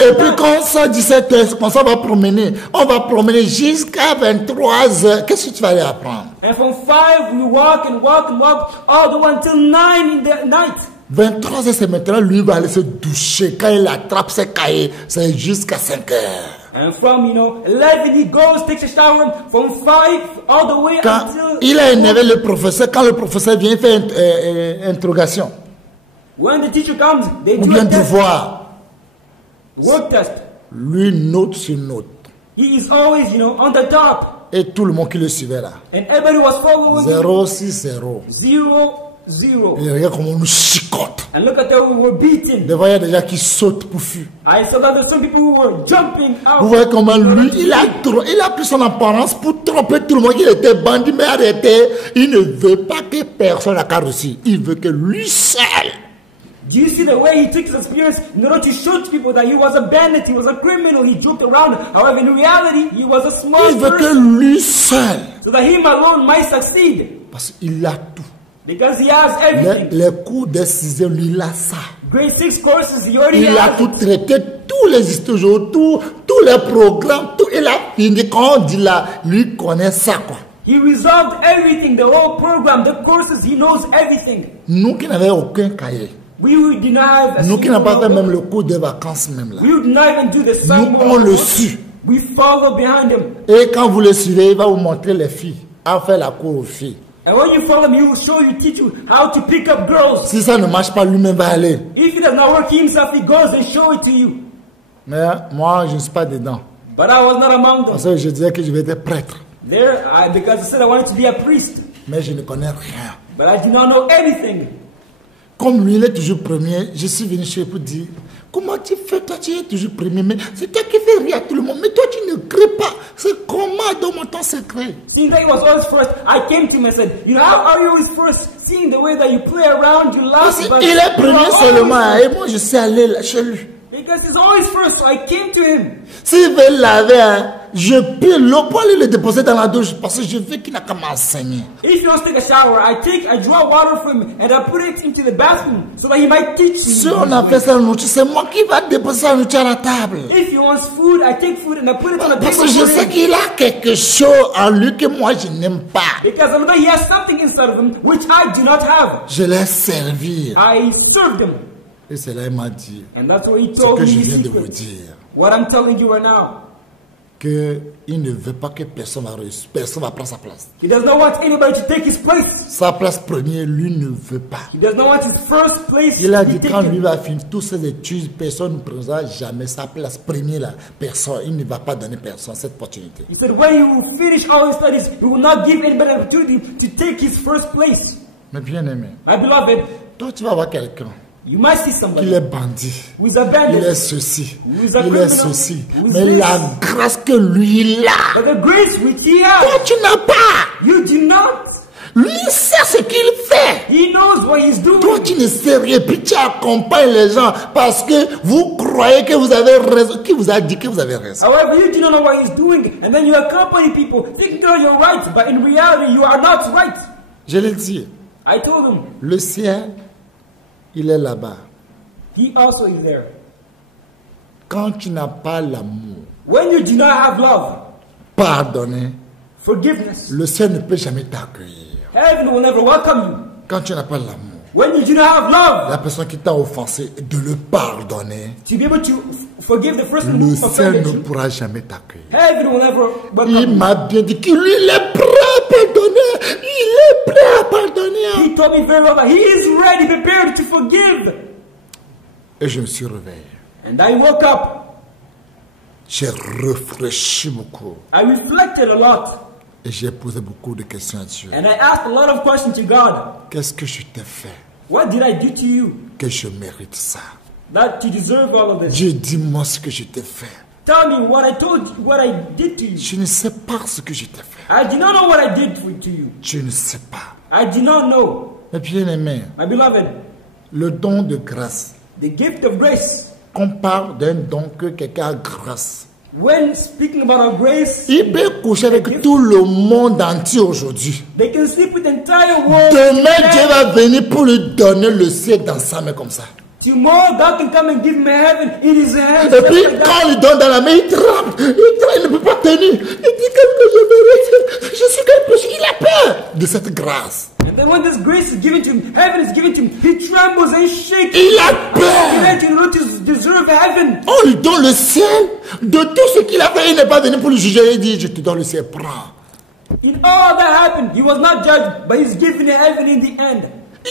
Et puis quand ça 17h, quand ça va promener, on va promener jusqu'à 23h. Qu'est-ce que tu vas aller apprendre? And from 5, we walk and walk and walk all the way until 9 in the night. 23h, c'est maintenant, lui va aller se doucher. Quand il attrape ses cahiers, c'est jusqu'à 5h. And from, 11 he goes, takes a shower, from 5 all the way Quand until... il a énervé le professeur, quand le professeur vient faire interrogation, When the teacher comes, they ou do bien a test, devoir, work test. lui note sur note. He is always, on the top. Et tout le monde qui le suivait là. And everybody was following 0-6-0. 0-0. Et regarde comment on nous chicote. And look at how we were beaten. Devant, il y a des gens qui sautent pour fuir. I saw that there's some people who were jumping out. Vous voyez comment lui, il a pris son apparence pour tromper tout le monde. Il était bandit, mais arrêté. Il ne veut pas que personne la réussi. Il veut que lui seul. Do you see the way he took his experience in order to show to people that he was a bandit, he was a criminal, he joked around. However, in reality, he was a smart Il veut que person. lui seul. So that him alone might succeed. Parce qu'il a tout. Because he has everything. Les cours de 6e, lui, il a ça. Grade 6 courses, he already Il a has tout it. traité, tous les histoires, tous les programmes, tout. Il a fini. Quand on dit là, lui connaît ça, quoi. He resolved everything, the whole program, the courses, he knows everything. Nous qui n'avions aucun cahier. We did not have a Nous qui n'avons pas fait single même le cours de vacances même là. We did not even do the Nous, summer on le work. suit. We follow behind him. Et quand vous le suivez, il va vous montrer les filles. À faire la cour aux filles. And when you follow him, he will show you, teach you how to pick up girls. Si ça ne marche pas, lui-même va aller. If he does not work himself, he goes and show it to you. Mais moi, je ne suis pas dedans. But I was not among them. Parce que je disais que je vais être prêtre. There, because I said I wanted to be a priest. Mais je ne connais rien. But I did not know anything. Comme lui, il est toujours premier, je suis venu chez lui pour dire, comment tu fais, toi tu es toujours premier, mais c'est toi qui fais rire à tout le monde, mais toi tu ne crées pas. C'est comment dans mon temps secret? Seeing that he was always first, I came to him and said, you know, how are you always first? Seeing the way that you play around, you laugh. Parce qu'il est premier seulement, et moi je suis allé là, chez lui. Because he's always first, so I came to him. S'il veut laver, hein, je peux l'eau pour aller le déposer dans la douche parce que je veux qu'il n'a qu'à m'enseigner. If he wants to take a shower, I draw water from him and I put it into the bathroom so that he might teach me. Si on a fait ça, c'est moi qui va déposer la nourriture à la table. If he wants food, I take food and I put it on the Parce table que je for sais him. qu'il a quelque chose en lui que moi je n'aime pas. Because I know that he has something inside of him which I do not have. Je l'ai servi. I served him. Et c'est là il m'a dit And that's what he ce told que me. je the viens de vous secret. dire. What I'm telling you right now. Qu'il ne veut pas que personne va prendre sa place. He does not want anybody to take his place. Sa place première, lui ne veut pas. He does not want his first place Il a to dit be quand lui taken. va finir toutes ses études, personne ne prendra jamais sa place première là. Personne, il ne va pas donner personne cette opportunité. He said when he will finish all his studies, he will not give anybody an opportunity to take his first place. Mais bien aimé, My beloved, toi tu vas voir quelqu'un. you might see Il somebody est bandit. who is abandoned. Il est ceci. Who's a Il est criminal? ceci. Who's Mais this? la grâce que lui il a, But the grace which he toi has, tu n'as pas. you do not. Lui il sait ce qu'il fait. He knows what he's doing. Toi tu ne sais rien. Puis tu accompagnes les gens parce que vous croyez que vous avez raison. Qui vous a dit que vous avez raison? However, you do not know what he's doing, and then you accompany people thinking that you're right, but in reality, you are not right. Je l'ai dit. I told him, Le ciel, il est là-bas. he also is there. Quand tu n'as pas l'amour, When you do not have love, pardonner, forgiveness, le ciel ne peut jamais t'accueillir. heaven will never welcome you. Quand tu n'as pas l'amour, When you do not have love, la personne qui t'a offensé, de le pardonner, to be able to forgive the person le who ciel offended ne you, pourra jamais t'accueillir. heaven will never welcome Il you. m'a bien dit qu'il lui, il est prêt à pardonner. Il est prêt à pardonner. He told me very well that he is ready, prepared to forgive. Et je me suis réveillé. And I woke up. J'ai réfléchi beaucoup. I reflected a lot. Et j'ai posé beaucoup de questions à Dieu. And I asked a lot of questions to God. Qu'est-ce que je t'ai fait What did I do to you que je mérite ça? that you deserve all of this? Dieu, dis-moi ce que je t'ai fait. Tell me what I told you, what I did to you. Je ne sais pas ce que je t'ai fait. I do not know what I did to you. Je ne sais pas. I do not know. Mais bien aimé, My beloved, le don de grâce, the gift of grace. qu'on parle d'un don que quelqu'un a grâce. When speaking about our grace, Il peut coucher avec tout le monde entier aujourd'hui. they can sleep with the entire world. Demain, Dieu va venir pour lui donner le ciel dans sa main comme ça. Tomorrow, God can come and give him heaven in his hands. Et just puis, like that. quand il lui donne dans la main, il tremble. Il ne peut pas tenir. Il dit que je mérite. Je suis qu'un péché. Il a peur de cette grâce. And then when this grace is given to him, heaven is given to him, he trembles and shakes. Il a peur. In order to deserve heaven. On lui donne le ciel. De tout ce qu'il a fait, il n'est pas venu pour le juger. Il dit, je te donne le ciel, prends. In all that happened, he was not judged, but he's given heaven in the end.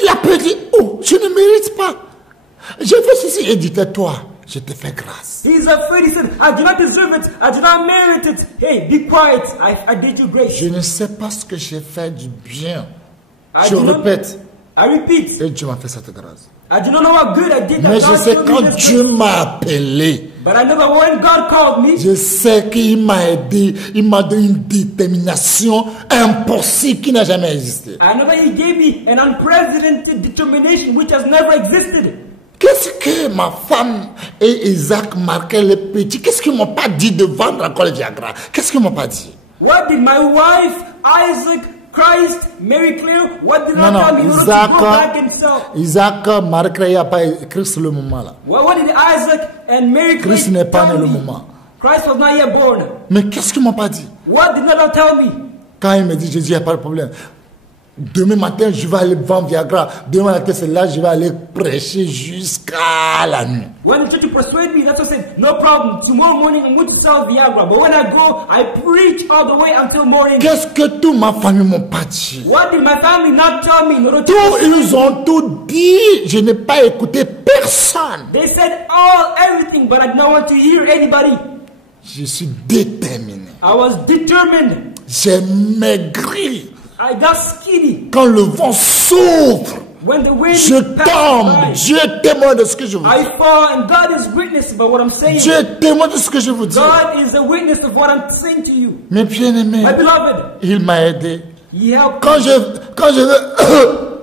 Il a peur, dit, oh, je ne mérite pas. J'ai fait ceci. Et dit, tais-toi, je te fais grâce. He's afraid. He said, I do not deserve it. I do not merit it. Hey, be quiet. I did you grace. Je ne sais pas ce que j'ai fait du bien. I Je do not- répète. I repeat. Et Dieu m'a fait cette grâce. I do not know what good I did. that Mais je God sais showed me quand this Dieu grace. m'a appelé, But I know that when God called me, je sais qu'il m'a aidé, il m'a donné une détermination impossible qui n'a jamais existé. I know that He gave me an unprecedented determination which has never existed. Qu'est-ce que ma femme et Isaac marquaient les petits? Qu'est-ce qu'ils m'ont pas dit de vendre encore le Viagra? Qu'est-ce qu'ils m'ont pas dit? What did my wife, Isaac, Christ, Mary Claire, what did Non, I non, tell me? He Isaac, go back and sell. Isaac, Marie-Claire, il n'y a pas écrit sur le moment là. What did Isaac and Mary Claire Christ n'est pas né tell le me? moment. Christ was not yet born. Mais qu'est-ce qu'ils m'ont pas dit? What did not tell me? Quand il me dit, Jésus, il n'y a pas de problème. Demain matin, je vais aller vendre Viagra. Demain matin, c'est là, je vais aller prêcher jusqu'à la nuit. When the church persuaded me, that's what I said, no problem. Tomorrow morning I'm going to sell Viagra. But when I go, I preach all the way until morning. Qu'est-ce que toute ma famille m'a pas dit? What did my family not tell me? No, Tout, ils ont tout dit. Je n'ai pas écouté personne. They said everything, but I did not want to hear anybody. Je suis déterminé. I was determined. J'ai maigri. I got skinny. quand le vent souffle, when the wind je passes tombe. by, Dieu est témoin de ce que je vous dis. I fall, and God is witness about what I'm saying. Dieu est témoin de ce que je vous dis. God is a witness of what I'm saying to you. Mes bien-aimés, My beloved, il m'a aidé. He helped Quand me.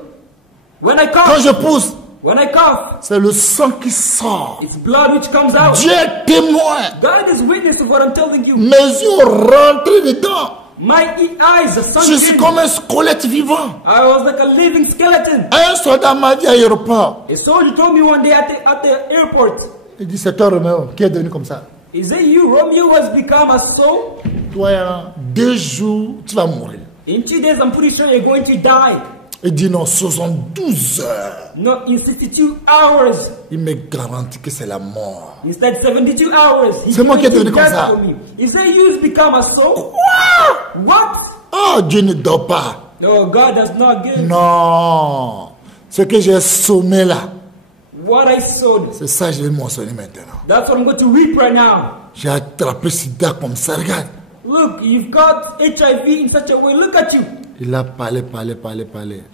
When I quand cough, je pousse, when I cough, c'est le sang qui sort. it's blood which comes out. Dieu est témoin. God is witness of what I'm telling you. Mes yeux ont rentré dedans. My eyes are Je suis sunk comme in. un squelette vivant. I was like a living skeleton. Un soldat m'a dit à l'aéroport. A soldier told me one day at the airport, Il dit, c'est toi Roméo qui est devenu comme ça. is it you, Romeo, has become a soul? Toi, en 2 jours, tu vas mourir. In 2 days, I'm pretty sure you're going to die. Il dit non, 72 heures. Not in 62 hours. Il me garantit que c'est la mort. Instead, 72 hours. C'est moi qui est devenu comme death ça. for me. Is that you has become a soul? What? Oh, Dieu ne dort pas. No, God does not give. Non. Ce que j'ai sommé là, What I sowed, c'est ça que je vais moissonner maintenant. that's what I'm going to reap right now. J'ai attrapé sida comme ça, regarde. Look, you've got HIV in such a way. Look at you. Il a parlé.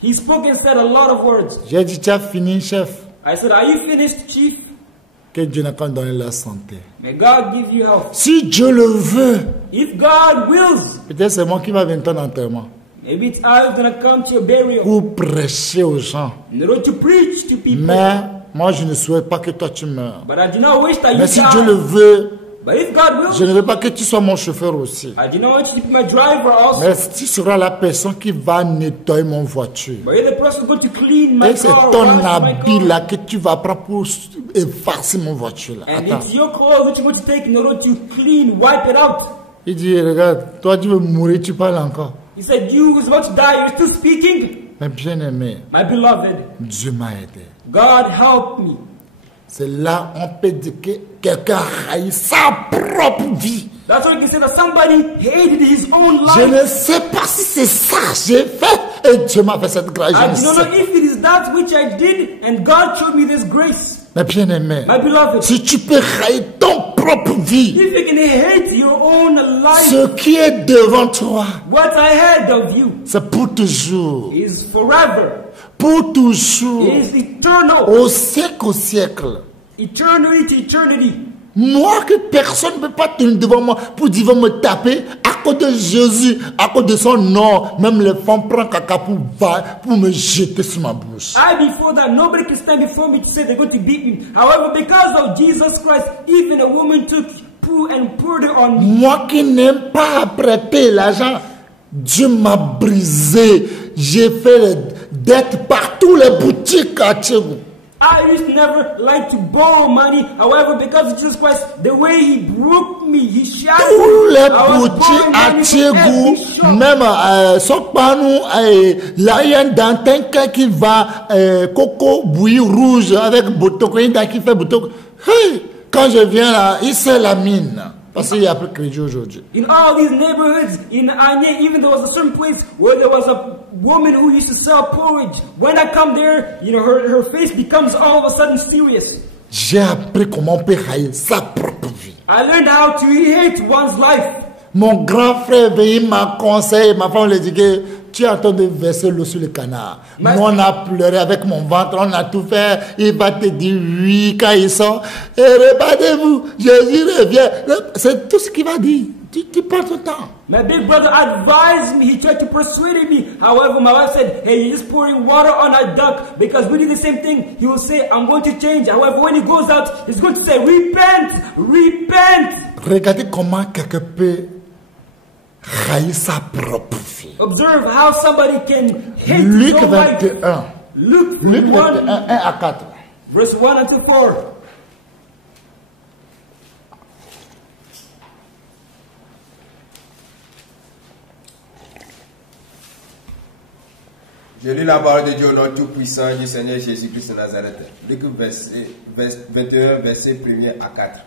He spoke and said a lot of words. J'ai dit, tu as fini, chef. I said, are you finished, chief? Que Dieu n'a qu'à donner la santé. May God give you health. Si Dieu le veut, If God wills, peut-être c'est moi qui va venir ton enterrement. maybe it's I who's going to come to your burial Pour prêcher aux gens. in order to preach to people. Mais moi, je ne souhaite pas que toi tu meurs. But I do not wish that you Mais si Dieu le die. veut, But if God je wills, ne veux pas que tu sois mon chauffeur aussi. I do not want you to be my driver also. Mais tu seras la personne qui va nettoyer mon voiture. But you're the person who's going to clean my Et c'est car, ton wash my habit car. là que tu vas prendre pour effacer mon voiture là. And Attends. it's your clothes which you're going to take in order to clean, wipe it out. Il dit, regarde, toi tu veux mourir, tu parles encore. He said, you who's about to die, you're still speaking. Mais bien aimé, My beloved, Dieu m'a aidé. God help me. C'est là on peut dire que quelqu'un a haï sa propre vie. That's why you can say that somebody hated his own Je life. ne sais pas si c'est ça que j'ai fait et Dieu m'a fait cette grâce. Je I ne do not sais know pas. if it is that which I did and God showed me this grace. Mais bien aimé, My beloved, si tu peux haïr ton propre vie, if you can hate your own life, ce qui est devant toi, what I had of you c'est pour toujours. is forever, Pour toujours. is eternal, Au siècle au siècle. eternity to eternity. Moi que personne ne peut pas tenir devant moi pour dire me taper à cause de Jésus, à cause de son nom. Même les femmes prennent caca pour me jeter sur ma bouche. I, before that, nobody can stand before me to say they're going to beat me. However, because of Jesus Christ, even a woman took poo and poured it on me. Moi qui n'aime pas prêter l'argent, Dieu m'a brisé. J'ai fait les dettes par tous les boutiques à Tchégou. I used to never like to borrow money. However, because of Jesus Christ, the way He broke me, He shattered Tous me. les I was boutiques borrowing à money from Tchégou, every shop. même Sokpanou, là il y a un dantin qui va coco bouilli rouge avec botoko, il y a qui fait botoko. Hey, quand je viens là, il sait la mine. Parce qu'il y a plus de crédit aujourd'hui. In all these neighborhoods, in Anye, even there was a certain place where there was a woman who used to sell porridge. When I come there, you know, her face becomes all of a sudden serious. J'ai appris comment on peut haïr sa propre vie. I learned how to hate one's life. Mon grand frère il m'a conseillé, ma femme lui dit que tu es en train de verser l'eau sur le canard. Mais- Nous on a pleuré avec mon ventre, on a tout fait. Il va te dire oui quand il sort. Et regardez-vous, Jésus revient. C'est tout ce qu'il va dire. Tu prends ton temps. My big brother advised me, he tried to persuade me. However, my wife said, hey, you're just pouring water on a duck because we did the same thing. He will say, I'm going to change. However, when he goes out, he's going to say, repent, repent. Regardez comment quelqu'un peut haïr sa propre vie. Observe how somebody can hate his Luc own life. 21. Luke Luc 21, 1, 1 à 4. verse 1 until 4. Je lis la parole de Dieu au nom tout-puissant du Seigneur Jésus-Christ de Nazareth. Luc 21, verset 1er à 4.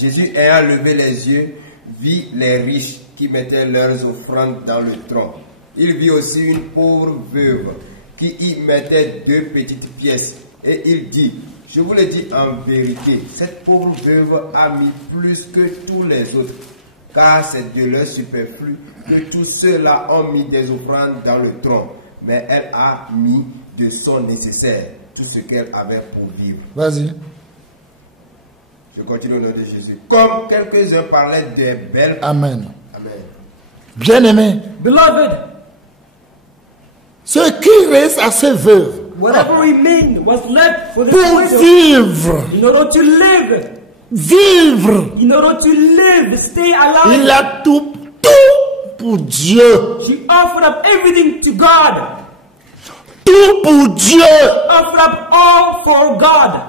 Jésus ayant levé les yeux, vit les riches qui mettaient leurs offrandes dans le tronc. Il vit aussi une pauvre veuve qui y mettait 2 petites pièces. Et il dit, je vous le dis en vérité, cette pauvre veuve a mis plus que tous les autres, car c'est de leur superflu que tous ceux-là ont mis des offrandes dans le tronc. mais elle a mis de son nécessaire, tout ce qu'elle avait pour vivre. Vas-y. Je continue au nom de Jésus. Comme quelques-uns parlaient des belles... Amen. Amen. Bien-aimé, Beloved, ce qui reste à ces veuves whatever remained was left for this pour widow vivre, in order to live. vivre, In order to live, stay il alive. a tout pour Dieu. She offered up everything to God. Tout pour Dieu. Offered up all for God.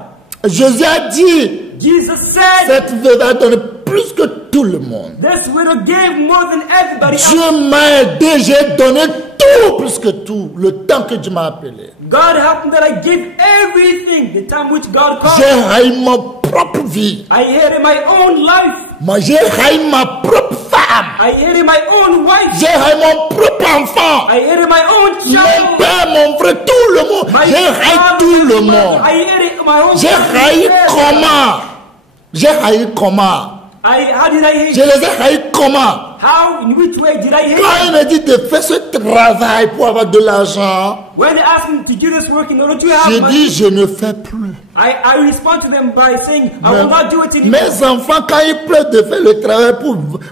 Jésus a dit, Jesus said, cette veuve a donné plus que tout le monde. this widow gave more than everybody else. Dieu m'a aidé, j'ai donné tout, plus que tout, le temps que Dieu m'a appelé. God helped me that I gave everything the time which God called. J'ai haï ma propre vie. I hated my own life. Moi, j'ai haï ma propre femme. I hated my own wife. J'ai haï mon propre enfant. I hated my own Mon child. père, mon frère, tout le monde. My J'ai haï father, tout le my mother. monde. I hated my own J'ai haï family. comment? J'ai haï comment? How did I Je hate? les ai haïs comment? How? In which way did I hate? Quand il me dit de faire ce travail pour avoir de l'argent, When they asked me to do this work in order to je have money, dis je ne fais plus. I respond to them by saying, I will not do it anymore. Mes enfants, quand ils pleurent de faire le travail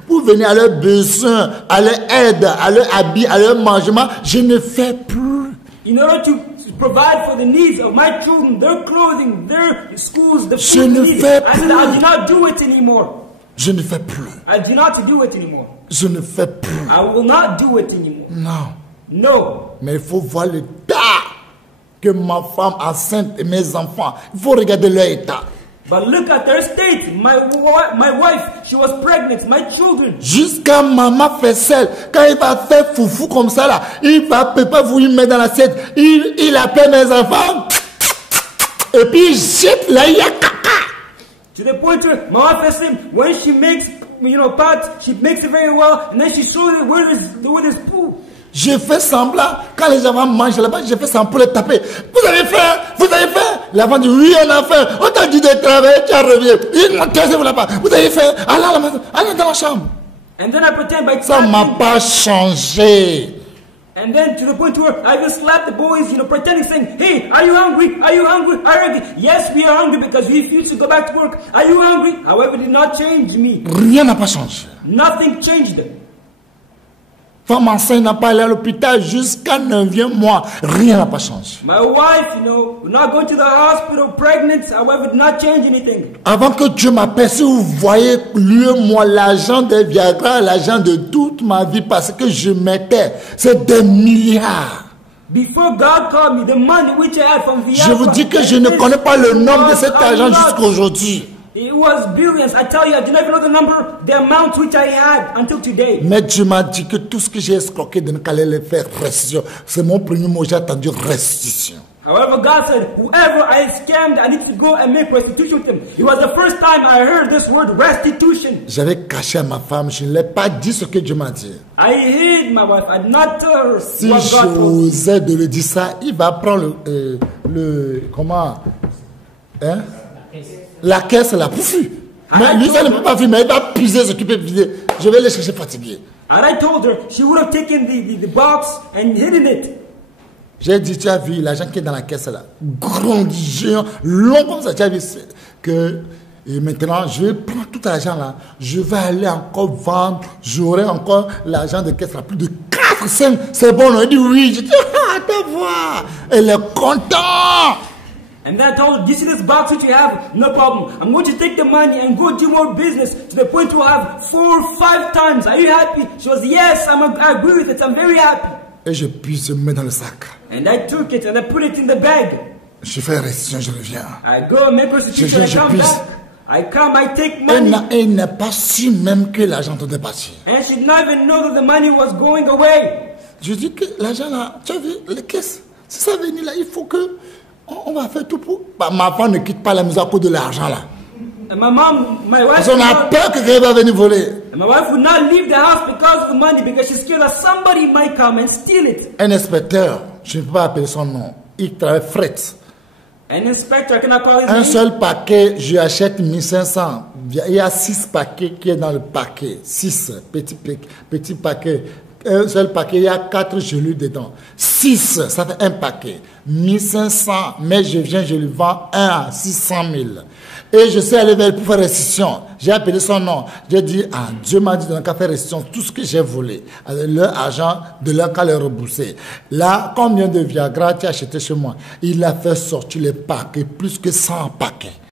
pour venir à leurs besoins, à leur aide, à leur habit, à leur mangement, je ne fais plus. In order to provide for the needs of my children, their clothing, their schools, the Je food ne needs, fais I said, plus. I do not do it anymore. Je ne fais plus. I do not do it anymore. Je ne fais plus. I will not do it anymore. Non. No. Mais il faut voir l'état que ma femme enceinte et mes enfants. Il faut regarder leur état. But look at their state. My wife, she was pregnant. My children. Jusqu'à maman fait celle. Quand il va faire foufou comme ça là, il va pas vous y mettre dans l'assiette. Il appelle mes enfants. Et puis il jette là, il y a caca. To the point where my wife has him, when she makes, pot, she makes it very well, and then she shows it where there's poo. Je fais semblant, quand les enfants mangent là-bas, je fais semblant pour les taper. Vous avez faim? Vous avez faim? L'enfant dit, oui, on a faim. On t'a dit de travailler, tu as revenu. Taisez-vous là-bas. Vous avez faim? Allez à la maison, allez dans la chambre. And then I pretend by Ça ne m'a clapping. pas changé. And then to the point where I just slap the boys, pretending saying, hey, are you hungry? Are you hungry? Are you hungry? Yes, we are hungry because we refuse to go back to work. Are you hungry? However, it did not change me. Rien n'a pas changé. Nothing changed them. Femme enceinte n'a pas allé à l'hôpital jusqu'à 9e mois. Rien n'a pas changé. My wife, we're not going to the hospital, pregnant. However, it did not change anything. Avant que Dieu m'appelle, si vous voyez, lui et moi, l'argent des Viagra, l'argent de toute ma vie, parce que je mettais, c'est des milliards. Before God called me, the money which I had from Viagra. Je vous dis que je ne connais pas le nombre de cet argent jusqu'à aujourd'hui. It was billions. I tell you, I do not even know the number, the amount which I had until today. Mais Dieu m'a dit que tout ce que j'ai escroqué de ne qu'aller les faire restitution. C'est mon premier mot, j'ai attendu restitution. However, God said, whoever I scammed, I need to go and make restitution with him. It was the first time I heard this word, restitution. J'avais caché à ma femme, je ne l'ai pas dit ce que Dieu m'a dit. I hid my wife. I did not tell her Si what God told me. j'osais de le dire ça, il va prendre comment hein? La caisse, la pouffu. Mais lui, ça ne peut pas vivre, mais il va puiser ce qu'il peut vider. Je vais le chercher fatigué. And I told her, she would have taken the box and hidden it. J'ai dit, tu as vu l'argent qui est dans la caisse là, grand, géant, long comme ça, tu as vu que et maintenant je vais prendre tout l'argent là, je vais aller encore vendre, j'aurai encore l'argent de caisse là, plus de 4, 5, c'est bon, on a dit oui, je dis, ah, te voir, elle est contente. And then I told her, do you see this box which you have? No problem. I'm going to take the money and go do more business to the point where I have 4 or 5 times. Are you happy? She was, yes, I agree with it. I'm very happy. Et je puisse me mettre dans le sac. And I took it and I put it in the bag. Je fais restitution, je reviens. I go and make restitution, I Je come puisse. back. I come, I take money. Elle n'a pas su même que l'argent était parti. And she did not even know that the money was going away. Je dis que l'argent là, tu as vu, les caisses, si ça venait là, il faut que on va faire tout pour. Bah, ma femme ne quitte pas la maison à cause de l'argent là. And my mom, my wife, Parce qu'on a peur que quelqu'un va venir voler. and my wife would not leave the house because of the money because she's scared that somebody might come and steal it. Un inspecteur, je ne peux pas appeler son nom, il travaille fret. An inspector, I cannot call his Un name. seul paquet, je achète 1500. Il y a 6 paquets qui est dans le paquet. 6 petits paquets. un seul paquet, il y a 4 gelus dedans. 6, ça fait un paquet. 1500, mais je viens, je lui vends 1 à 600 000. Et je suis allé vers elle pour faire restitution. J'ai appelé son nom. J'ai dit, ah, Dieu m'a dit de ne pas faire restitution, tout ce que j'ai volé. Leur argent, de leur cas, les rembourser. Là, combien de Viagra tu as acheté chez moi? Il a fait sortir les paquets, plus que 100 paquets.